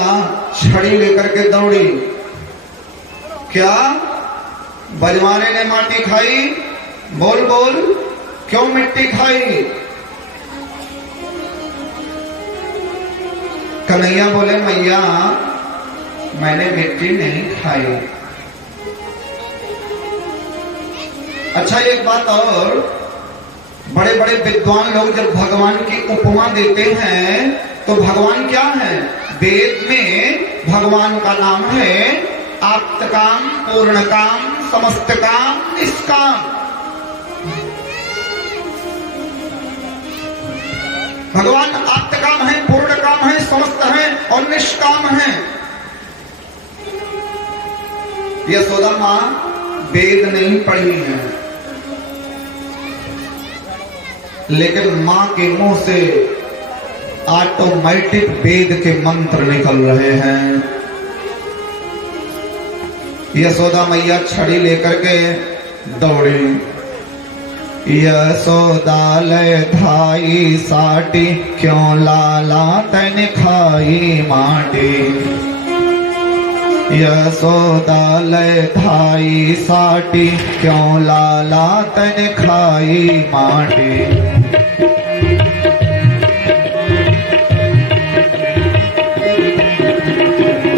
छड़ी लेकर के दौड़ी। क्या बजवाने ने माटी खाई? बोल बोल, क्यों मिट्टी खाई? कन्हैया बोले मैया मैंने मिट्टी नहीं खाई। अच्छा एक बात और, बड़े बड़े विद्वान लोग जब भगवान की उपमा देते हैं तो भगवान क्या है? वेद में भगवान का नाम है आप्त काम, पूर्ण काम, समस्त काम, निष्काम। भगवान आप्त काम है, पूर्ण काम है, समस्त है और निष्काम है। यशोदा मां वेद नहीं पढ़ी है, लेकिन मां के मुंह से ऑटोमेटिक वेद के मंत्र निकल रहे हैं। यशोदा मैया छड़ी लेकर के दौड़ी। यशोदा ले थाई साटी, क्यों लाला तन खाई माटी। यशोदा ले थाई साटी, क्यों लाला तन खाई माटी।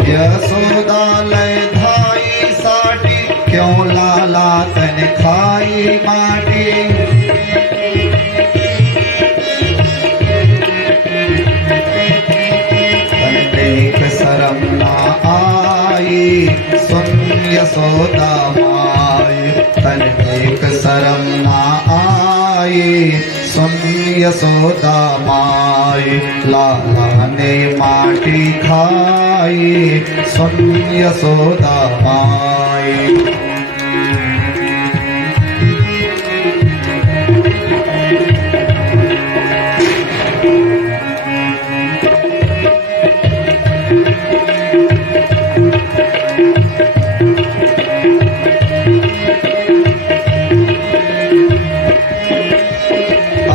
यशोदा ले थाई साटी, क्यों लाला तन खाई माटी। तनिक शरम ना आई, सुन यशोदा माई। तनिक शरम ना आई, सुन यशोदा माई। लाला ने माटी खाई, सुन यशोदा माई।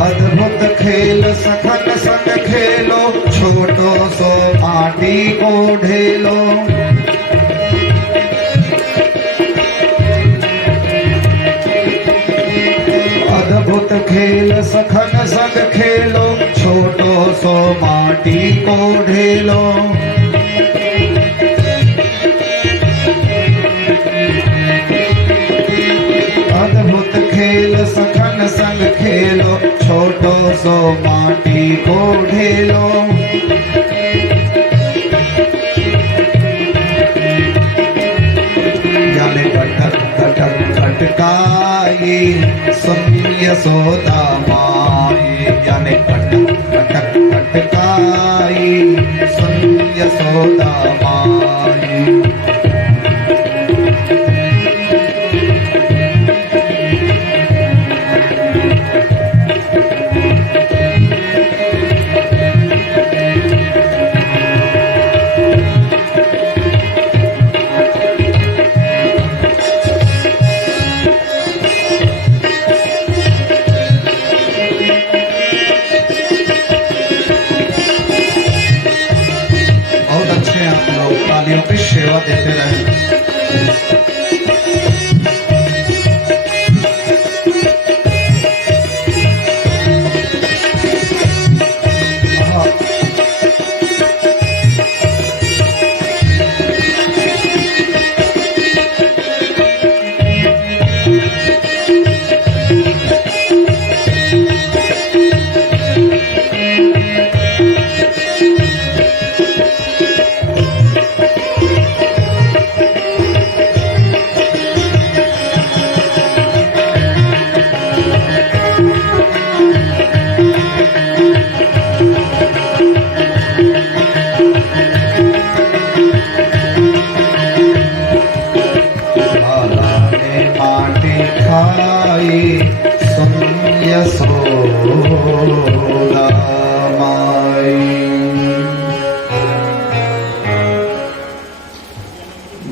अद्भुत खेल सखन संग खेलो, छोटो सो माटी को ढेलो। अद्भुत खेल सखन संग खेलो, छोटो सो माटी को ढेलो। अद्भुत खेल सखन संग खेलो, छोटो सो माटी को ढेलो। जाने कटक कटक खटकाई, सुन यशोदा माई। जाने कटक कटक खटकाई, सुन यशोदा माई। आशीर्वाद देते रहे।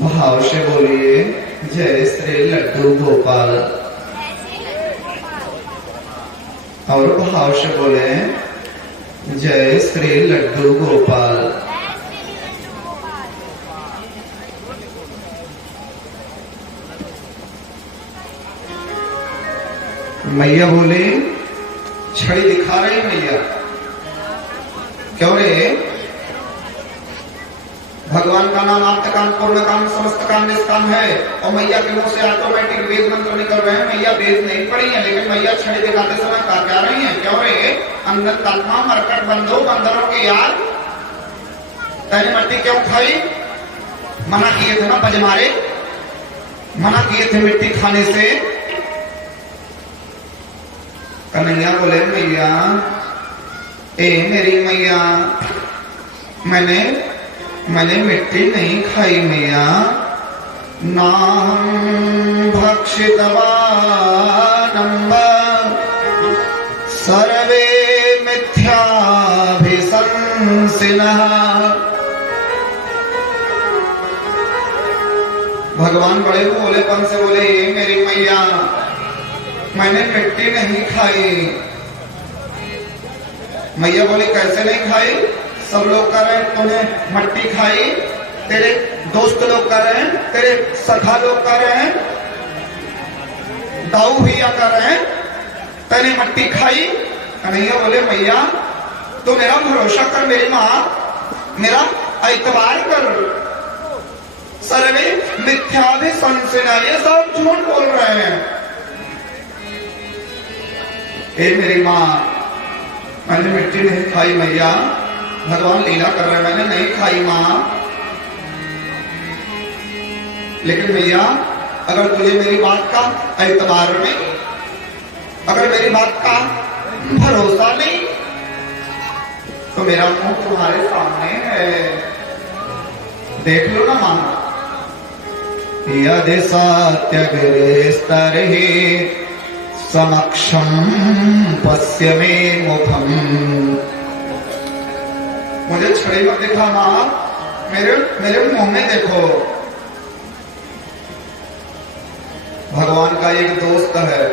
भाव से बोलिए जय श्री लड्डू गोपाल। और भाव से बोले जय श्री लड्डू गोपाल। मैया बोले छड़ी दिखा रही मैया, क्यों रे? भगवान का नाम आर्त काम, पूर्ण काम, समस्त काम, निष्काम है। और मैया के मुंह से ऑटोमेटिक वेद मंत्र निकल रहे हैं। मैया वेद नहीं पढ़ी है, लेकिन मैया छड़ी दिखाते समय क्या रही है? क्यों रे? अंदर तात्मा मरकट बंधो बंदरों के यार, तेरी मट्टी क्यों खाई? मना किए थे ना बजमारे, मना किए थे मिट्टी खाने से। कन्हैया बोले मैया, ए मेरी मैया, मैंने मिट्टी नहीं खाई मैया। नाहं भक्षितवानम्ब सर्वे मिथ्याभिशंसिनः। भगवान बड़े भोलेपन से बोले ये मेरी मैया, मैंने मिट्टी नहीं खाई। मैया बोली कैसे नहीं खाई? सब लोग कर रहे हैं, तूने मट्टी खाई, तेरे दोस्त लोग कर रहे हैं, तेरे सखा लोग कर रहे हैं, दाऊ भैया कर रहे हैं, तूने मट्टी खाई। कन्हैया बोले मैया तू मेरा भरोसा कर, मेरी माँ मेरा एतबार कर। सर्वे मिथ्याभिशंसिनः, ये सब झूठ बोल रहे हैं। ए मेरी माँ, मैंने मिट्टी नहीं खाई मैया। भगवान लीला कर रहे हैं, मैंने नहीं खाई माँ। लेकिन भैया अगर तुझे मेरी बात का एतबार नहीं, अगर मेरी बात का भरोसा नहीं, तो मेरा मुंह तुम्हारे सामने है, देख लो ना माँ। यदि सत्यगिरे स्तरहि समक्षम पश्य मे मुखम। मुझे छड़ी मत दिखा माँ, मेरे मुंह में देखो। भगवान का एक दोस्त है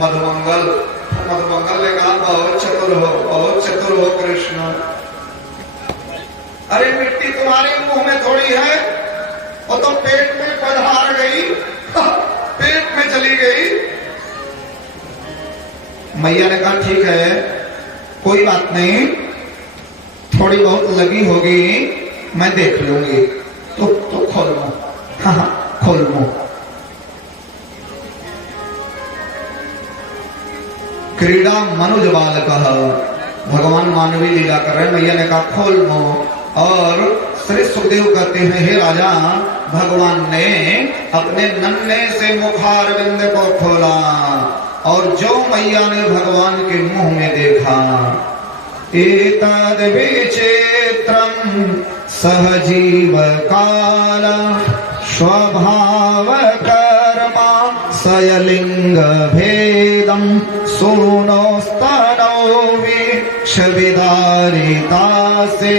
मधुमंगल। मधुमंगल ने कहा बहुत चतुर हो कृष्ण। अरे मिट्टी तुम्हारे मुंह में थोड़ी है, वो तो पेट में पधार गई, पेट में चली गई। मैया ने कहा ठीक है कोई बात नहीं, थोड़ी बहुत लगी होगी, मैं देख लूंगी। तो खोल मुंह, हाँ खोल मुंह। क्रीड़ा मनुज बालकः, भगवान मानवी लीला कर रहे हैं। मैया ने कहा खोल मुंह। और श्री सुखदेव कहते हैं हे राजा, भगवान ने अपने नन्हे से मुखारविंद को खोला और जो मैया ने भगवान के मुंह में देखा, एतद् विचित्रं सहजीव काल स्वभाव कर्मा सयलिंग भेदम सूनोस्तनौ विदारिता से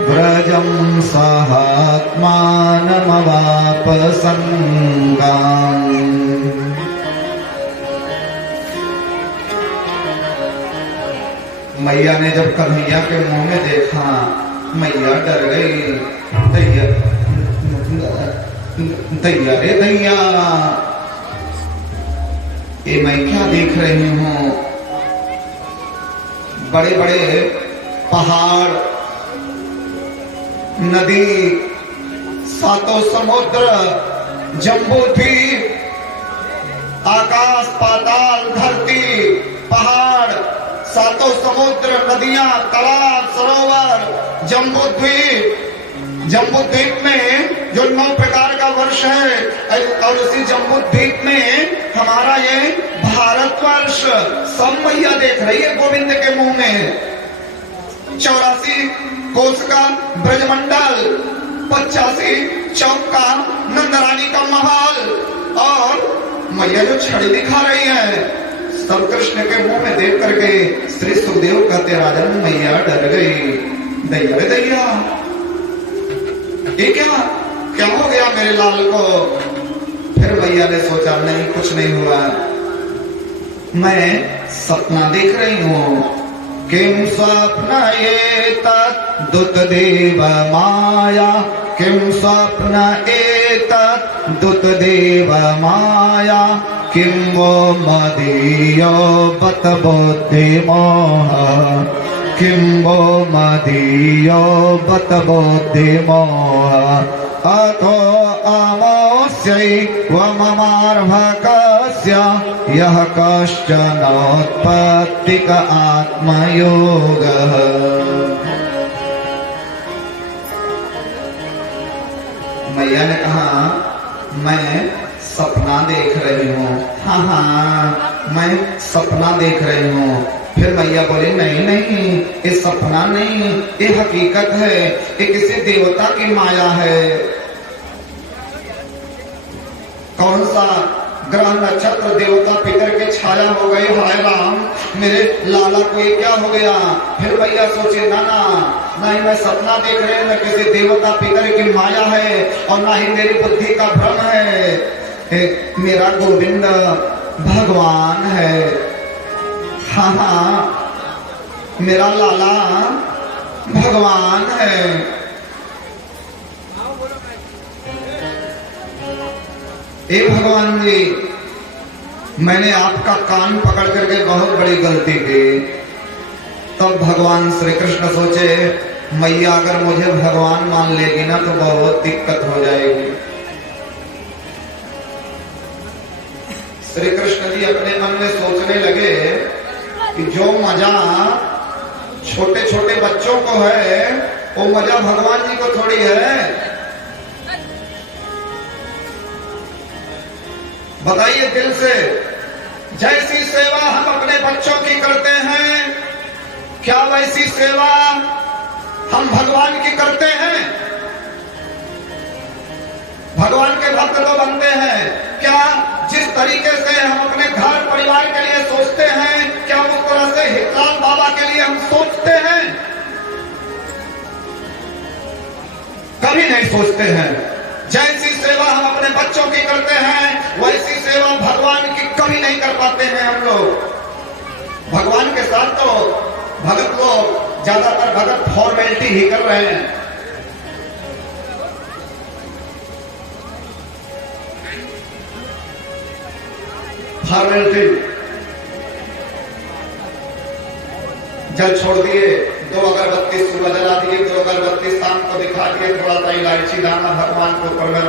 व्रजम सहात्मानमवाप संगाम। मैया ने जब कन्हैया के मुंह में देखा, मैया डर गई। दैया रे दैया, ये मैं क्या देख रही हूं? बड़े बड़े पहाड़, नदी, सातों समुद्र, जम्बू द्वीप, आकाश पाताल धरती, पहाड़, सातों समुद्र, नदियां, तालाब, सरोवर, जम्बू द्वीप। जम्बू द्वीप में जो 9 प्रकार का वर्ष है और उसी जम्बू द्वीप में हमारा ये भारतवर्ष सब मैया देख रही है गोविंद के मुंह में। 84 कोस का ब्रजमंडल, 85 चौक का नंदरानी का महल, और मैया जो छड़ी दिखा रही है सब कृष्ण के मुंह में देख करके श्री सुखदेव कहते राजन मैया डर गई। दैया रे दैया, ये क्या हो गया मेरे लाल को? फिर मैया ने सोचा नहीं कुछ नहीं हुआ, मैं सपना देख रही हूं। किम स्वप्न एतत् देव माया, किम स्वप्न एतत् देव माया, किम वो मदीयो बत बुद्धिमोह, किम वो मदीयो बत बुद्धिमोह, अथो अमोस्यैवममार्भकस्य यः कश्चनोत्पत्तिक आत्मयोगः। मैया ने कहा मैं सपना देख रही हूँ। हाँ, मैं सपना देख रही हूँ। फिर मैया बोले नहीं नहीं, ये सपना नहीं, ये हकीकत है, ये किसी देवता की माया है। कौन सा ग्रह नक्षत्र देवता पितर के छाया हो गए, हाय राम मेरे लाला को ये क्या हो गया? फिर भैया सोचे ना ना, ना ही मैं सपना देख रहे हैं, न किसी देवता पितर की माया है और ना ही मेरी बुद्धि का भ्रम है। मेरा गोविंद भगवान है। हाँ हाँ, मेरा लाला भगवान है। ए भगवान जी, मैंने आपका कान पकड़ करके बहुत बड़ी गलती की। तब भगवान श्री कृष्ण सोचे मैया अगर मुझे भगवान मान लेगी ना तो बहुत दिक्कत हो जाएगी। श्री कृष्ण जी अपने मन में सोचने लगे कि जो मजा छोटे छोटे बच्चों को है वो मजा भगवान जी को थोड़ी है। बताइए दिल से, जैसी सेवा हम अपने बच्चों की करते हैं क्या वैसी सेवा हम भगवान की करते हैं? भगवान के भक्त तो बनते हैं, क्या जिस तरीके से हम अपने घर परिवार के लिए सोचते हैं क्या उस तरह से हितलाल बाबा के लिए हम सोचते हैं? कभी नहीं सोचते हैं। जैसी सेवा हम अपने बच्चों की करते हैं वैसी सेवा भगवान की कभी नहीं कर पाते हैं हम लोग। भगवान के साथ तो भगत लोग ज्यादातर भगत फॉर्मेलिटी ही कर रहे हैं। फॉर्मेलिटी, जल छोड़ दिए, 2 अगरबत्ती सुबह जला दिए, 2 अगरबत्ती शाम को दिखा दिए, थोड़ा सा इलायची दाना भगवान को भगवान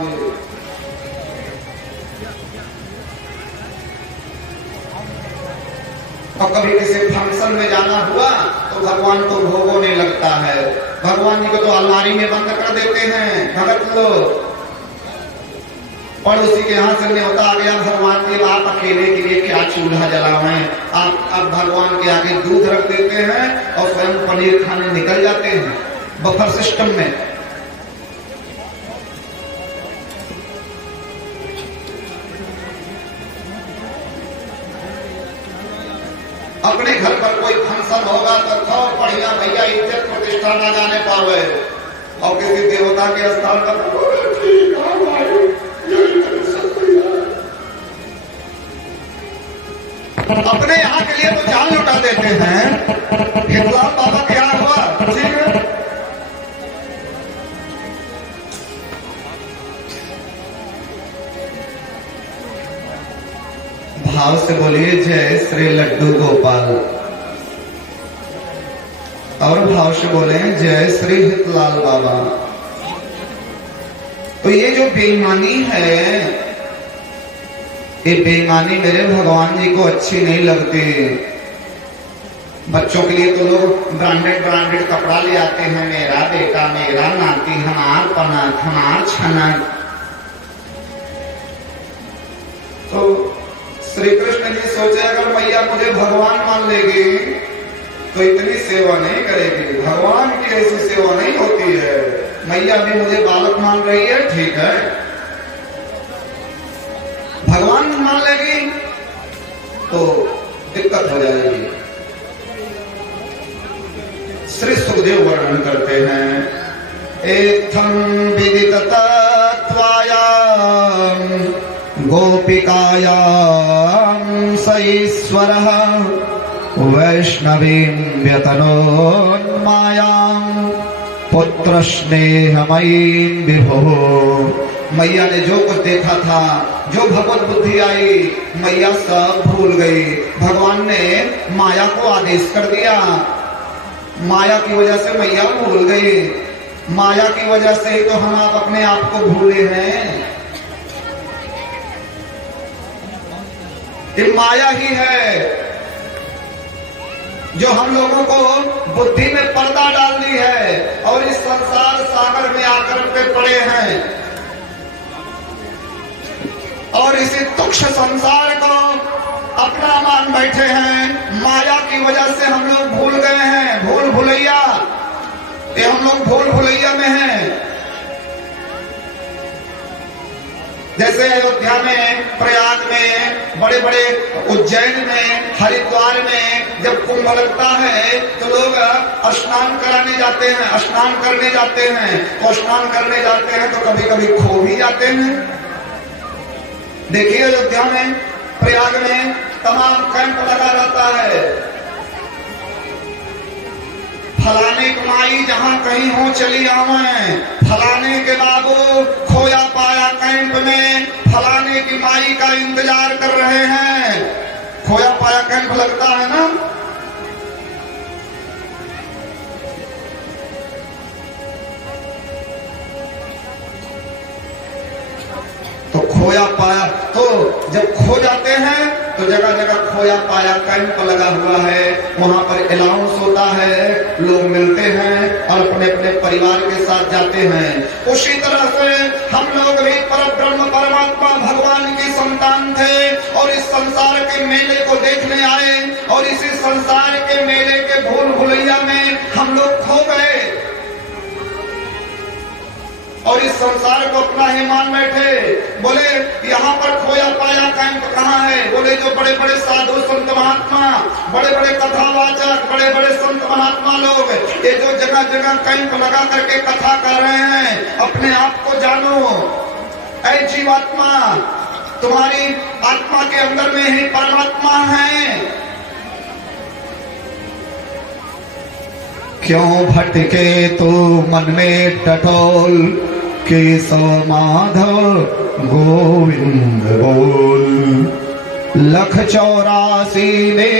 जी। और कभी किसी फंक्शन में जाना हुआ तो भगवान को भोग होने लगता है। भगवान जी को तो अलमारी में बंद कर देते हैं भगत लोग। पड़ोसी के यहाँ से न्योता आ गया, भगवान जी आप अकेले के लिए क्या चूल्हा जलावें, आप भगवान के आगे दूध रख देते हैं और स्वयं पनीर खाने निकल जाते हैं बफर सिस्टम में। अपने घर पर कोई फंक्शन होगा तो खूब बढ़िया भैया इज्जत प्रतिष्ठा ना जाने पावे और किसी देवता के स्थान पर अपने यहाँ के लिए तो जान लुटा देते हैं। हितलाल बाबा क्या हुआ? भाव से बोलिए जय श्री लड्डू गोपाल, और भाव से बोले जय श्री हितलाल बाबा। तो ये जो बेईमानी है, ये बेईमानी मेरे भगवान जी को अच्छी नहीं लगती। बच्चों के लिए तो लोग ब्रांडेड कपड़ा ले आते हैं, मेरा बेटा, मेरा नाती, हमार पनत, हमार छनक। तो श्री कृष्ण जी सोचे अगर मैया मुझे भगवान मान लेगी तो इतनी सेवा नहीं करेगी, भगवान की ऐसी सेवा नहीं होती है। मैया भी मुझे बालक मान रही है, ठीक है, भगवान मान लेगी तो दिक्कत हो जाएगी। श्री सुखदेव वर्णन करते हैं, एथं विदित तत्त्वायां गोपिकायां स ईश्वरः वैष्णवीं व्यतनोन्मायां पुत्र स्नेहमयीं विभुः। मैया ने जो कुछ देखा था, जो भगवत बुद्धि आई, मैया सब भूल गई। भगवान ने माया को आदेश कर दिया, माया की वजह से मैया भूल गई। माया की वजह से ही तो हम आप अपने आप को भूले हैं। ये माया ही है जो हम लोगों को बुद्धि में पर्दा डाल दी है और इस संसार सागर में आकर के पड़े हैं और इसी तुच्छ संसार को अपना मान बैठे हैं। माया की वजह से हम लोग भूल गए हैं, भूल भुलैया, ये हम लोग भूल भुलैया में हैं। जैसे अयोध्या में, प्रयाग में, बड़े बड़े उज्जैन में, हरिद्वार में जब कुंभ लगता है तो लोग स्नान कराने जाते हैं, स्नान करने जाते हैं। तो स्नान करने जाते हैं तो कभी कभी खो भी जाते हैं। देखिए अयोध्या में, प्रयाग में तमाम कैंप लगा रहता है। फलाने की माई जहां कहीं हो चली आवे, फलाने के बाबू खोया पाया कैंप में फलाने की माई का इंतजार कर रहे हैं। खोया पाया कैंप लगता है ना, तो खोया पाया, तो जब खो जाते हैं तो जगह जगह खोया पाया कैंप लगा हुआ है, वहां पर अलाउंस होता है, लोग मिलते हैं और अपने अपने परिवार के साथ जाते हैं। उसी तरह से हम लोग भी परब्रह्म परमात्मा भगवान की संतान थे और इस संसार के मेले को देखने आए और इसी संसार के मेले के भूल भुलैया में हम लोग खो गए और इस संसार को अपना ही मान बैठे। बोले यहाँ पर खोया पाया कैंप कहाँ है? बोले जो बड़े बड़े साधु संत महात्मा, बड़े बड़े कथावाचक, बड़े बड़े संत महात्मा लोग, ये जो जगह जगह कैंप लगा करके कथा कर रहे हैं, अपने आप को जानो। ऐ जीवात्मा, तुम्हारी आत्मा के अंदर में ही परमात्मा है। क्यों भटके तू मन में टटोल, केशव माधव गोविंद बोल। लख 84 ने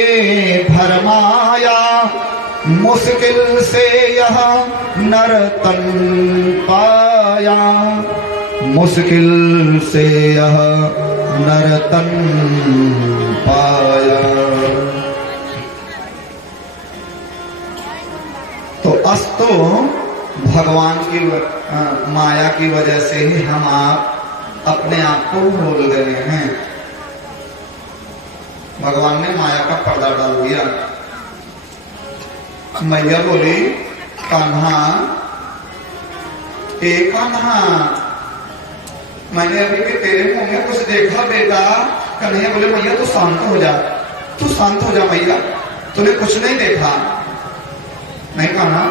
भरमाया, मुश्किल से यह नर्तन पाया, मुश्किल से यह नर्तन पाया। तो अस्तो भगवान की माया की वजह से ही हम आप अपने आप को भूल गए हैं। भगवान ने माया का पर्दा डाल दिया। मैया बोली, कान्हा, ए कान्हा, मैंने अभी भी तेरे मुंह में कुछ देखा बेटा। कन्हैया बोले, मैया तू शांत हो जा, तू शांत हो जा मैया, तूने कुछ नहीं देखा। नहीं कान्हा,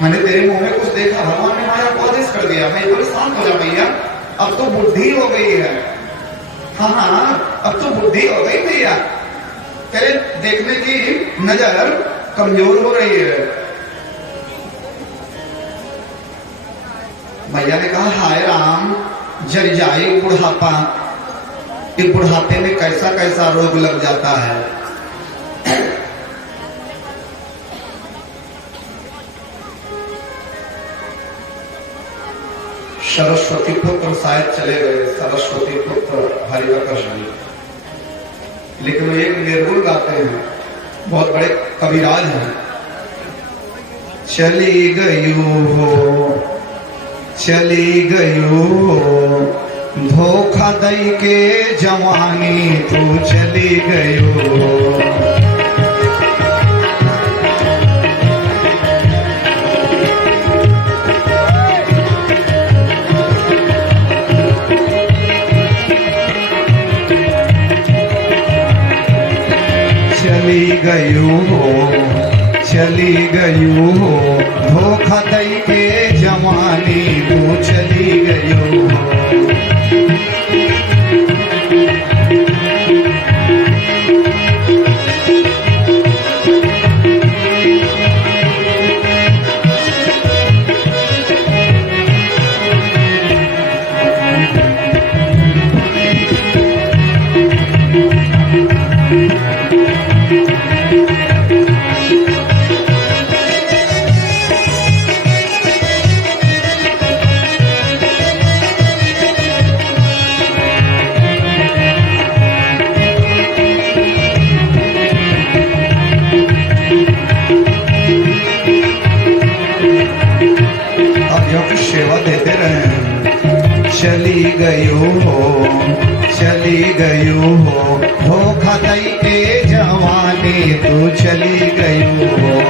मैंने तेरे मुंह में कुछ देखा, भगवान ने माया को आदेश कर दिया। मैं बोले शांत हो जा भैया, अब तो बुद्धि हो गई है। हाँ, अब तो बुद्धि हो गई भैया, तेरे देखने की नजर कमजोर हो रही है। मैया ने कहा, हाय राम, जर जाए बुढ़ापा, कि बुढ़ापे में कैसा कैसा रोग लग जाता है। सरस्वती पुत्र शायद चले गए, सरस्वती पुत्र हरिप्रकाश जी, लेकिन वो एक निर्गुण गाते हैं, बहुत बड़े कविराज हैं। चली गयू हो, चली गयू हो, धोखा दई के जवानी तू चली गयू हो। चली गयू हो, चली गयू हो, धोखा दई के जवानी तू चली गयू हो। सेवा देते रहे। चली गयू हो, चली गयू हो, धोखा दई के जवानी तू चली गयू हो।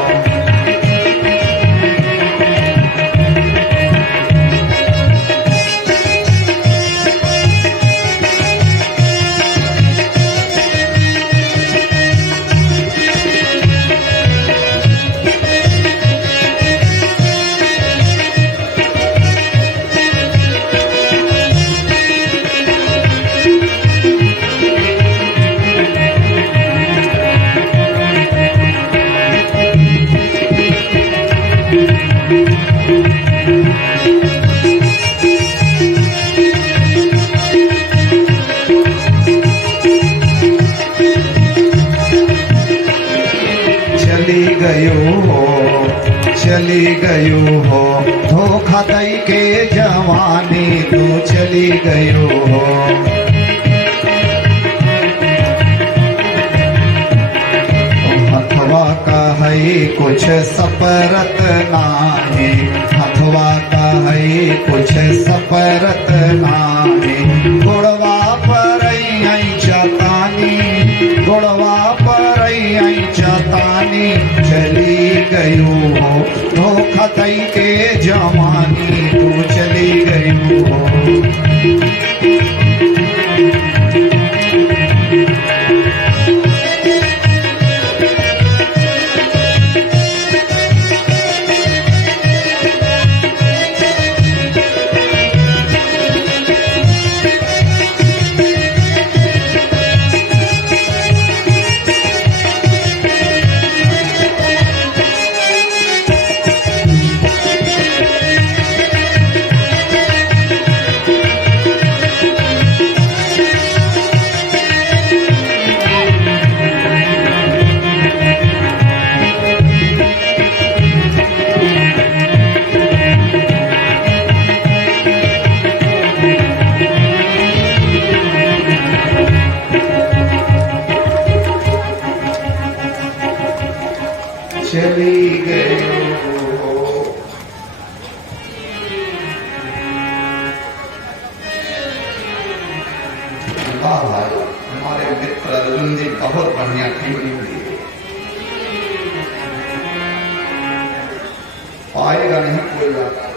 चली गयू हो, चली गयू हो, धोखा दई के जवानी तू चली गयू हो। हथवा का है कुछ सपरत नाही, हथवा का है कुछ सपरत नाही। गुड़वा पर आई चतानी, गुड़वा पर आई चतानी, चली गयू हो, धोखा दई के जवानी तू चली गयू हो। चली गयू हो। वाह भाई, हमारे मित्र अर्जुन जी बहुत बढ़िया टिप्पणी दी। पाएगा नहीं कोई आता।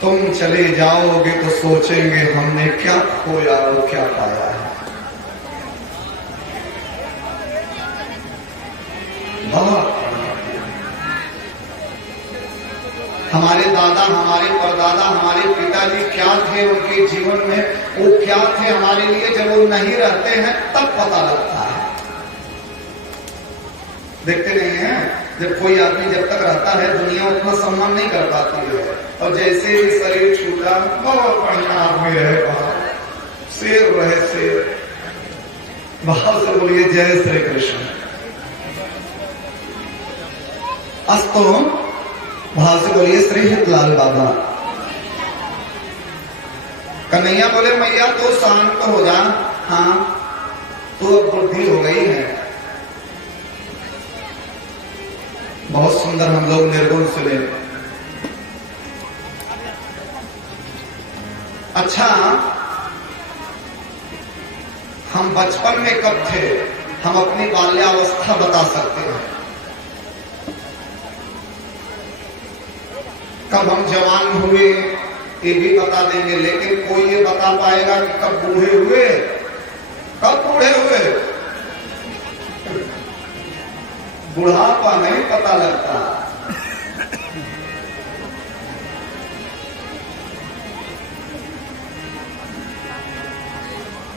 तुम चले जाओगे तो सोचेंगे हमने क्या खोया और क्या पाया है। हमारे दादा, हमारे परदादा, हमारे पिताजी क्या थे, उनके जीवन में वो क्या थे हमारे लिए, जब वो नहीं रहते हैं तब पता लगता है। देखते नहीं हैं, जब कोई आदमी जब तक रहता है दुनिया उतना सम्मान नहीं कर पाती है, और जैसे ही शरीर छूटा बहुत बढ़िया आदमी रहेगा, शेर रहे शेर। भाव से बोलिए जय श्री कृष्ण। अस्तु भाव से बोलिए श्री हितलाल बाबा। कन्हैया बोले मैया तो शांत हो जा। हाँ तो अब बुद्धि हो गई है। बहुत सुंदर हम लोग निर्गुण सुने। अच्छा हम बचपन में कब थे? हम अपनी बाल्यावस्था बता सकते हैं। कब हम जवान हुए ये भी बता देंगे, लेकिन कोई ये बता पाएगा कि कब बूढ़े हुए? कब बूढ़े हुए? बुढ़ापा नहीं पता लगता।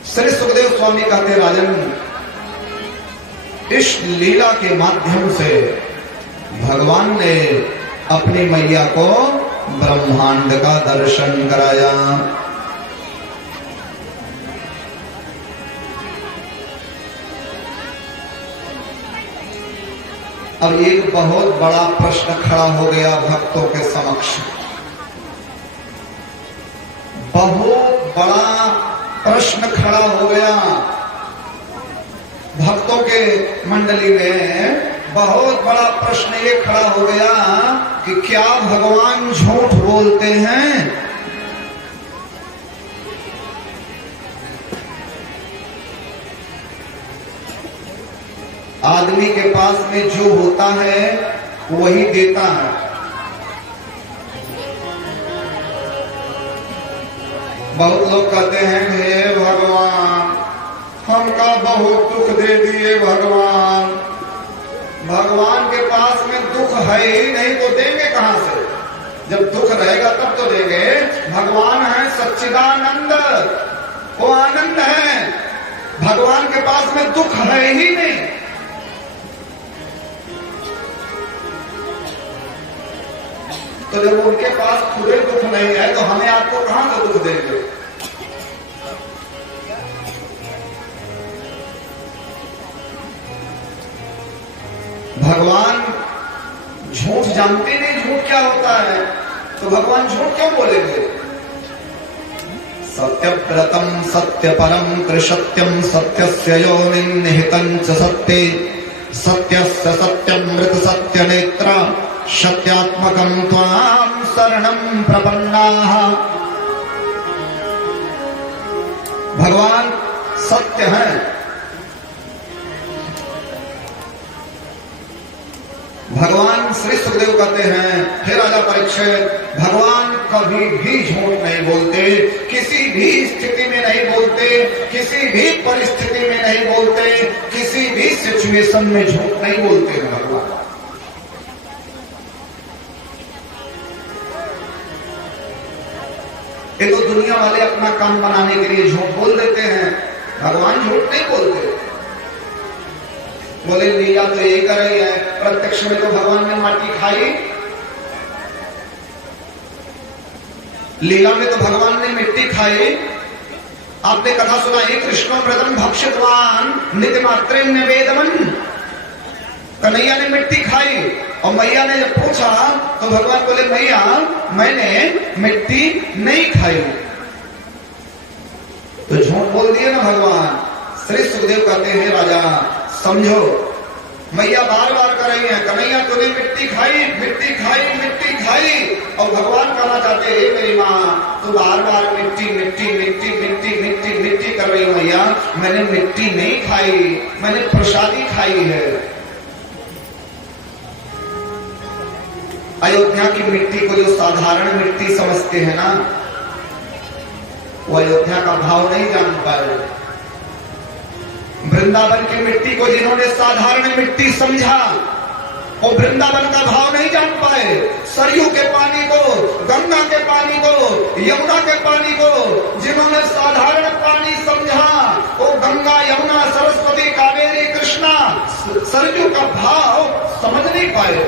श्री सुखदेव स्वामी कहते राजन, इस लीला के माध्यम से भगवान ने अपनी मैया को ब्रह्मांड का दर्शन कराया। अब एक बहुत बड़ा प्रश्न खड़ा हो गया भक्तों के समक्ष। बहुत बड़ा प्रश्न खड़ा हो गया भक्तों के मंडली में। बहुत बड़ा प्रश्न ये खड़ा हो गया कि क्या भगवान झूठ बोलते हैं? आदमी के पास में जो होता है वही देता है। बहुत लोग कहते हैं हे भगवान हमका बहुत दुख दे दिए भगवान। भगवान के पास में दुख है ही नहीं तो देंगे कहां से? जब दुख रहेगा तब तो देंगे। भगवान है सच्चिदानंद, वो आनंद है। भगवान के पास में दुख है ही नहीं। तो जब उनके पास खुद ही दुख नहीं है तो हमें आपको कहां से दुख देंगे? भगवान झूठ जानते नहीं झूठ क्या होता है, तो भगवान झूठ क्यों बोलेंगे? सत्यव्रतम सत्यपरम कृसत्यम सत्यस्य योनिन्निहितं च सत्ये सत्यस्य सत्यमृत सत्यनेत्र सत्यात्मकं त्वां शरणं प्रपन्नाः। भगवान सत्य है। भगवान श्री सुखदेव कहते हैं हे राजा परीक्षित, भगवान कभी भी झूठ नहीं बोलते, किसी भी स्थिति में नहीं बोलते, किसी भी परिस्थिति में नहीं बोलते, किसी भी सिचुएशन में झूठ नहीं बोलते हैं भगवान। ये तो दुनिया वाले अपना काम बनाने के लिए झूठ बोल देते हैं, भगवान झूठ नहीं बोलते। बोले लीला तो यही कर रही है, प्रत्यक्ष में तो भगवान ने माटी खाई, लीला में तो भगवान ने मिट्टी खाई। आपने कथा सुना है कृष्ण प्रथम भक्षितवान नित्य मात्रे निवेदमन। कन्हैया ने मिट्टी खाई और मैया ने जब पूछा तो भगवान बोले मैया मैंने मिट्टी नहीं खाई। तो झूठ बोल दिए ना भगवान। श्री सुखदेव कहते हैं राजा समझो, मैया बार बार कर रही है कन्हैया तूने मिट्टी खाई मिट्टी खाई मिट्टी खाई, और भगवान कहना चाहते हैं मेरी माँ तू बार बार मिट्टी मिट्टी मिट्टी मिट्टी मिट्टी मिट्टी कर रही हो। मैया मैंने मिट्टी नहीं खाई, मैंने प्रसादी खाई है। अयोध्या की मिट्टी को जो साधारण मिट्टी समझते हैं ना, वो अयोध्या का भाव नहीं जान पाए। वृंदावन की मिट्टी को जिन्होंने साधारण मिट्टी समझा वो वृंदावन का भाव नहीं जान पाए। सरयू के पानी को, गंगा के पानी को, यमुना के पानी को जिन्होंने साधारण पानी समझा वो गंगा यमुना सरस्वती कावेरी कृष्णा सरयू का भाव समझ नहीं पाए।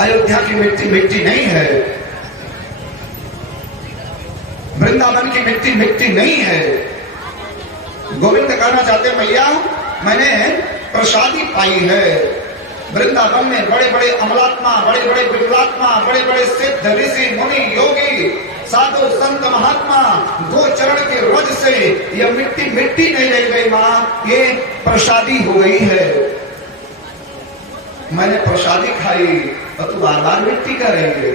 अयोध्या की मिट्टी मिट्टी नहीं है। वृंदावन की मिट्टी मिट्टी नहीं है। गोविंद कहना चाहते मैया मैंने प्रसादी पाई है। वृंदावन में बड़े बड़े अमलात्मा, बड़े बड़े विपुलात्मा, बड़े बड़े सिद्ध ऋषि मुनि योगी साधु संत महात्मा दो चरण के रज से यह मिट्टी मिट्टी नहीं रह गई माँ, ये प्रसादी हो गई है। मैंने प्रसादी खाई और तू बार बार मिट्टी करेंगे।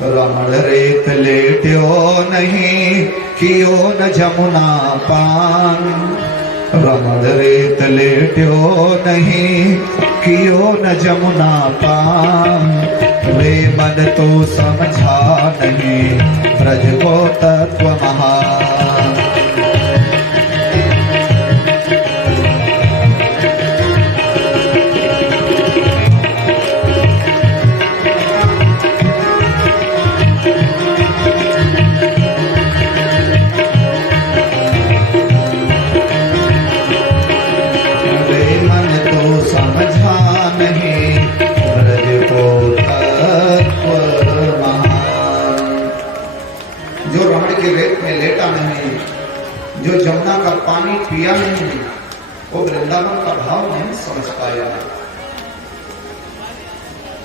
रमण रेत लेट्यो नहीं कियो न जमुना पान, रमण रेत लेट्यो नहीं कियो न जमुना पान, वे मन तो समझा नहीं ब्रज को तत्व महान। जो जमुना का पानी पिया नहीं वो वृंदावन का भाव नहीं समझ पाया।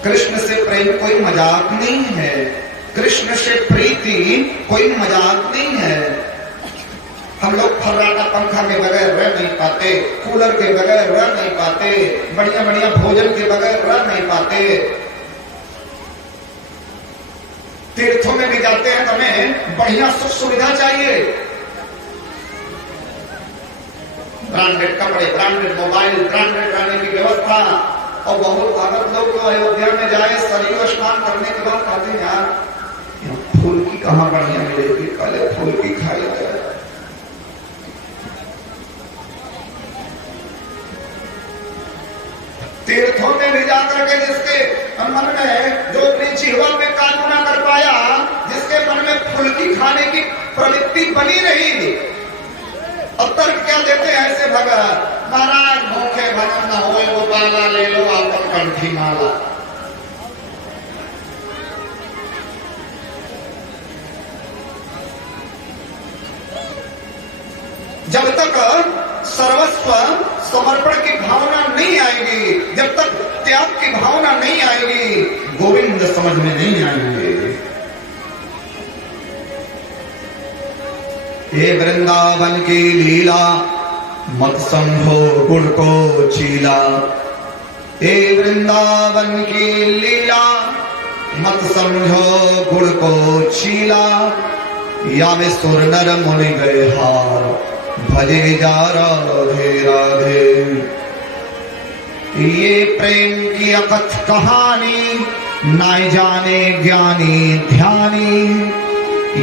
कृष्ण से प्रेम कोई मजाक नहीं है, कृष्ण से प्रीति कोई मजाक नहीं है। हम लोग फर्राटा पंखा के बगैर रह नहीं पाते, कूलर के बगैर रह नहीं पाते, बढ़िया बढ़िया भोजन के बगैर रह नहीं पाते। तीर्थों में भी जाते हैं तो हमें बढ़िया सुख सुविधा चाहिए, ब्रांडेड कपड़े, ब्रांडेड मोबाइल, ब्रांडेड रहने की व्यवस्था। और बहुत भगत लोग तो अयोध्या में जाए सरयू स्नान करने के बाद कहते हैं यार फूल की कहाँ बढ़िया मिलेगी, पहले फूल की खाई जाए। तीर्थों में भी जाकर के जिसके मन में जो अपनी जीवन में काबू न कर पाया, जिसके मन में फूल की खाने की प्रवृत्ति बनी रही, अब तर्क क्या देते हैं ऐसे भगत, महाराज भूखे भजन न होए गोपाला ले लो आपन कंठी माला। जब तक सर्वस्व समर्पण की भावना नहीं आएगी, जब तक त्याग की भावना नहीं आएगी, गोविंद समझ में नहीं आएंगे। ये वृंदावन की लीला मत समझो गुण को चीला, ये वृंदावन की लीला मत समझो गुण को चीला, या वे सुर नर मुनि गए हार भजे जा राधे राधे। ये प्रेम की अकथ कहानी नाय जाने ज्ञानी ध्यानी,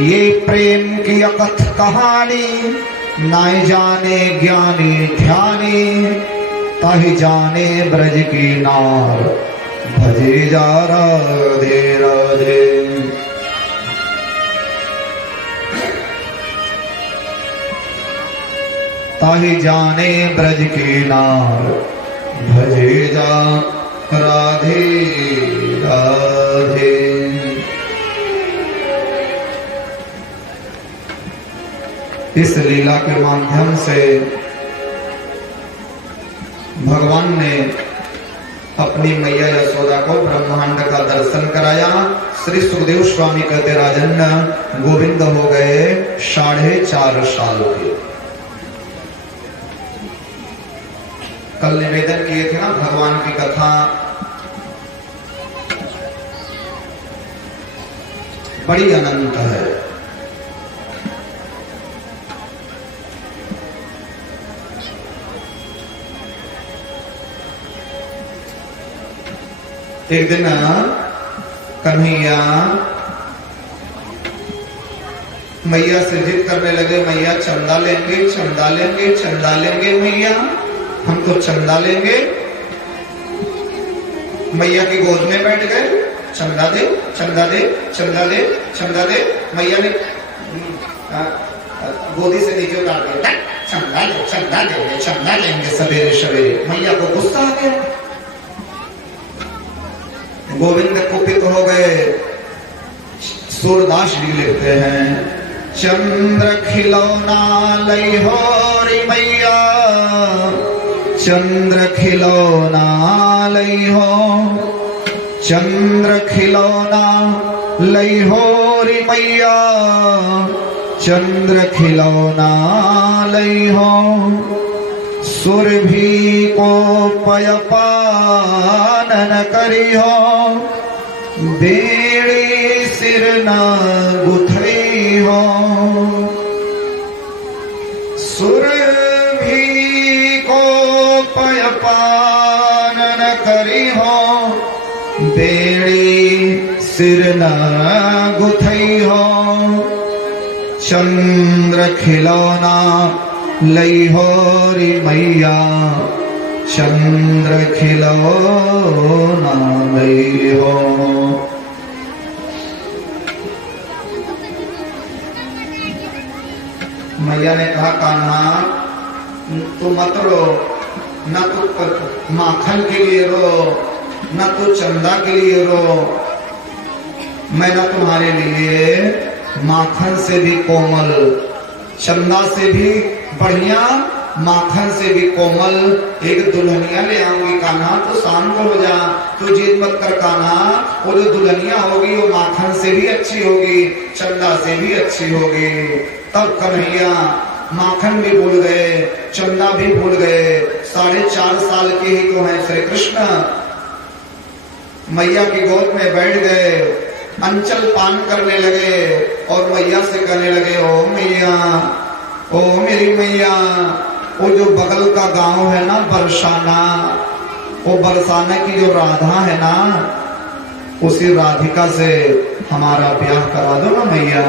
ये प्रेम की अकथ कहानी नाय जाने ज्ञानी ध्यानी, ताहि जाने ब्रज की नार भजे जा राधे राधे। ताहि जाने ब्रज की नार भजे जा राधे राधे। इस लीला के माध्यम से भगवान ने अपनी मैया यशोदा को ब्रह्मांड का दर्शन कराया। श्री सुखदेव स्वामी कहते राजन गोविंद हो गए 4.5 साल के। कल निवेदन किए थे ना भगवान की कथा, बड़ी अनंत है। एक दिन कन्हैया मैया से जिद करने लगे, मैया चंदा लेंगे चंदा लेंगे चंदा लेंगे, मैया हम तो चंदा लेंगे। मैया की गोद में बैठ गए, चंदा दे चंदा दे चंदा दे चंदा दे। मैया ने गोदी से नीचे उतार दिया, चंदा दे चंदा दे चंदा लेंगे सवेरे सवेरे। मैया को गुस्सा आ गया, गोविंद कुपित हो गए, सूरदास जी लिखते हैं, चंद्र खिलौना लई हो रे मैया, चंद्र खिलौना लई हो, चंद्र खिलौना लई हो रे मैया, चंद्र खिलौना लई हो। सुरभि को पयपानन करी हो, बेड़ी सिर न गुथई हो। सुरभि को पयपानन करी हो, बेड़ी सिर न गुथई हो। चंद्र खिलौना लई हो रे मैया, चंद्र खिलौना लई हो। मैया ने कहा, कान्हा तू मत रो, न तो माखन के लिए रो, न तो चंदा के लिए रो। मैं न तुम्हारे लिए माखन से भी कोमल, चंदा से भी बढ़िया, माखन से भी कोमल एक दुल्हनिया ले आऊंगी। कान्हा तो शांत हो जा, तू जिद मत कर कान्हा। वो जो दुल्हनिया होगी वो माखन से भी अच्छी होगी, चंदा से भी अच्छी होगी। तब कन्हैया माखन भी भूल गए, चंदा भी भूल गए। 4.5 साल के ही तो हैं श्री कृष्ण। मैया की गोद में बैठ गए, अंचल पान करने लगे और मैया से कहने लगे, ओ मैया, ओ मेरी मैया। वो जो बगल का गांव है ना बरसाना, वो बरसाना की जो राधा है ना, उसी राधिका से हमारा ब्याह करा दो ना मैया।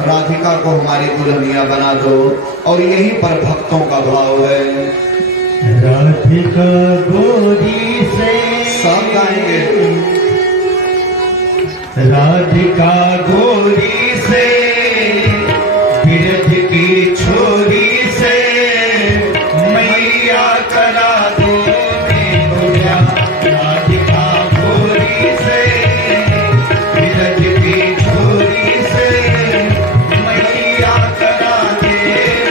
राधिका को हमारी दुल्हनिया बना दो। और यही पर भक्तों का भाव है। राधिका गोरी से सब गाएंगे। राधिका गोरी से, बिरध की छोरी से, मैया करा दो मेरे ब्याह। राधिका गोरी से, बिरध की छोरी से, मैया करा दे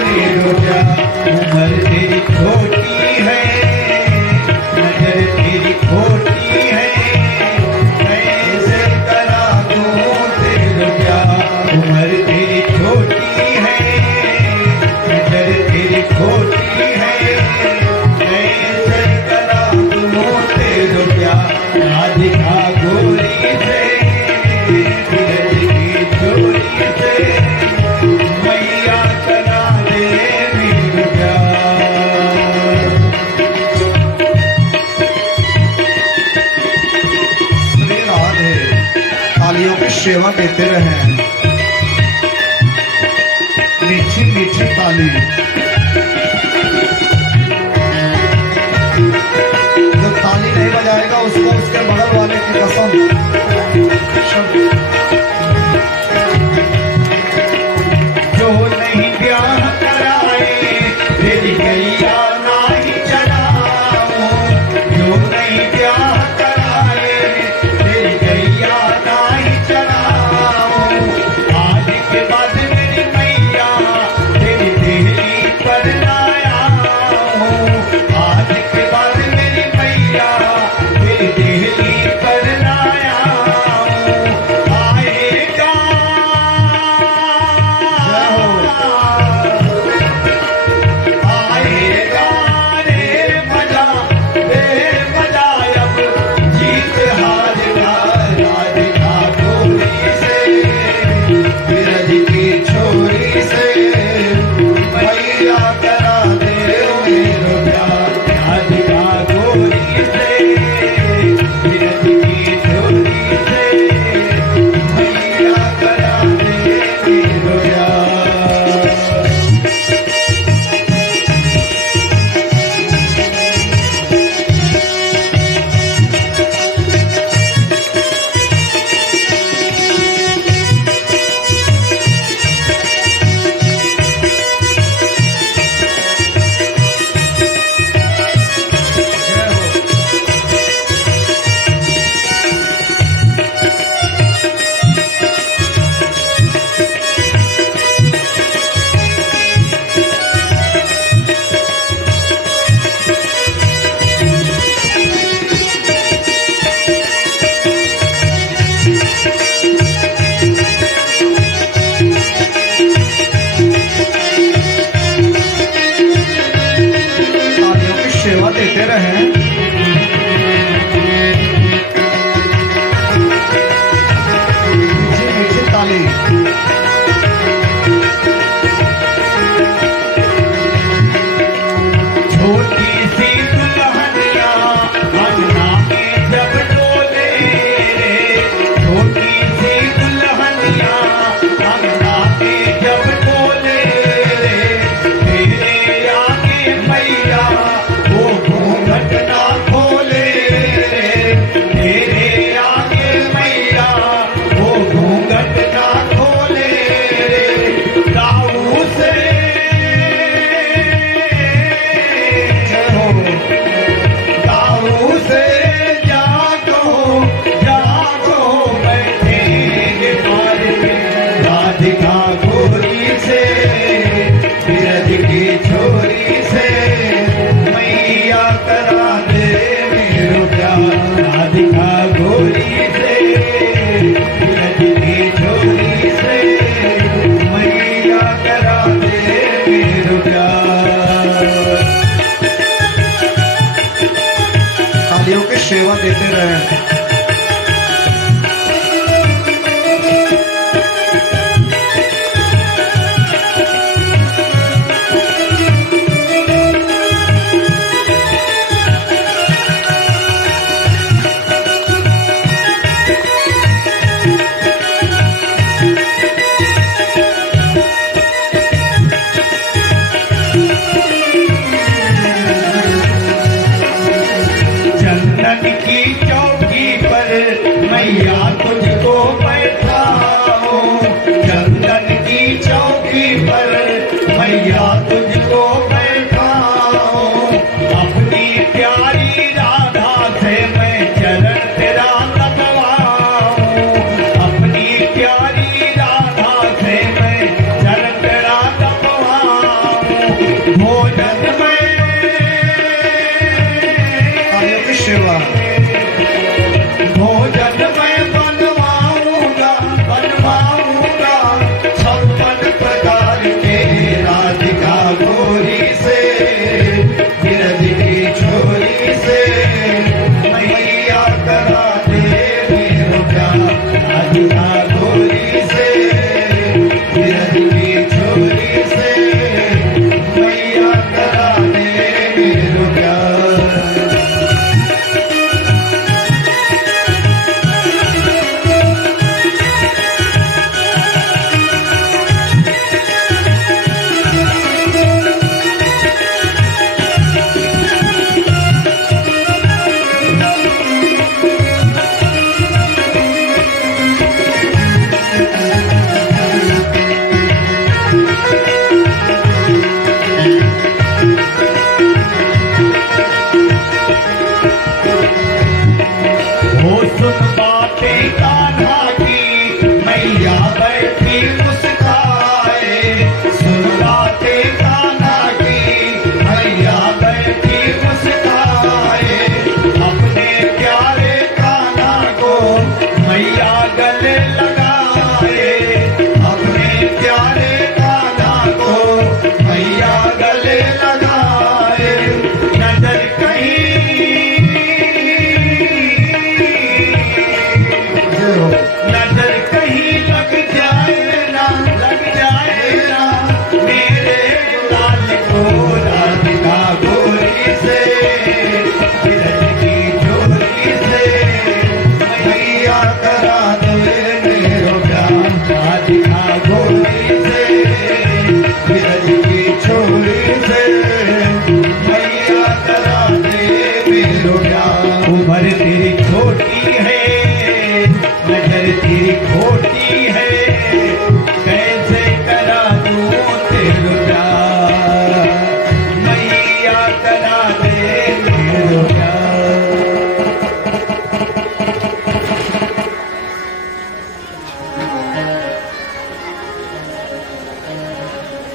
मेरे ब्याह। उम्र तेरी छोटी है, नजर तेरी खोटी है, कैसे करा दूं तेरे ब्याह। उम्र तेरी छोटी है, नजर तेरी खोटी है, कैसे करा दूं तेरे ब्याह। राधिका गोरी से, बिरध की छोरी से, मैया करा दे मेरे ब्याह। श्री राधे तालियों की सेवा देते रहे। मीठी मीठी ताली। जो ताली नहीं बजाएगा उसको उसके बगल वाले की कसम। जो नहीं ब्याह कराए, तेरी गैया नाही चढ़ाऊं। जो नहीं ब्याह कराए, तेरी गैया नाही चढ़ाऊं। आज के बाद मेरी मैया, तेरी देहली पर ना आऊं। आज के बाद मेरी मैया, तेरी देहली पर ना आऊं।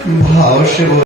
भाव से बोल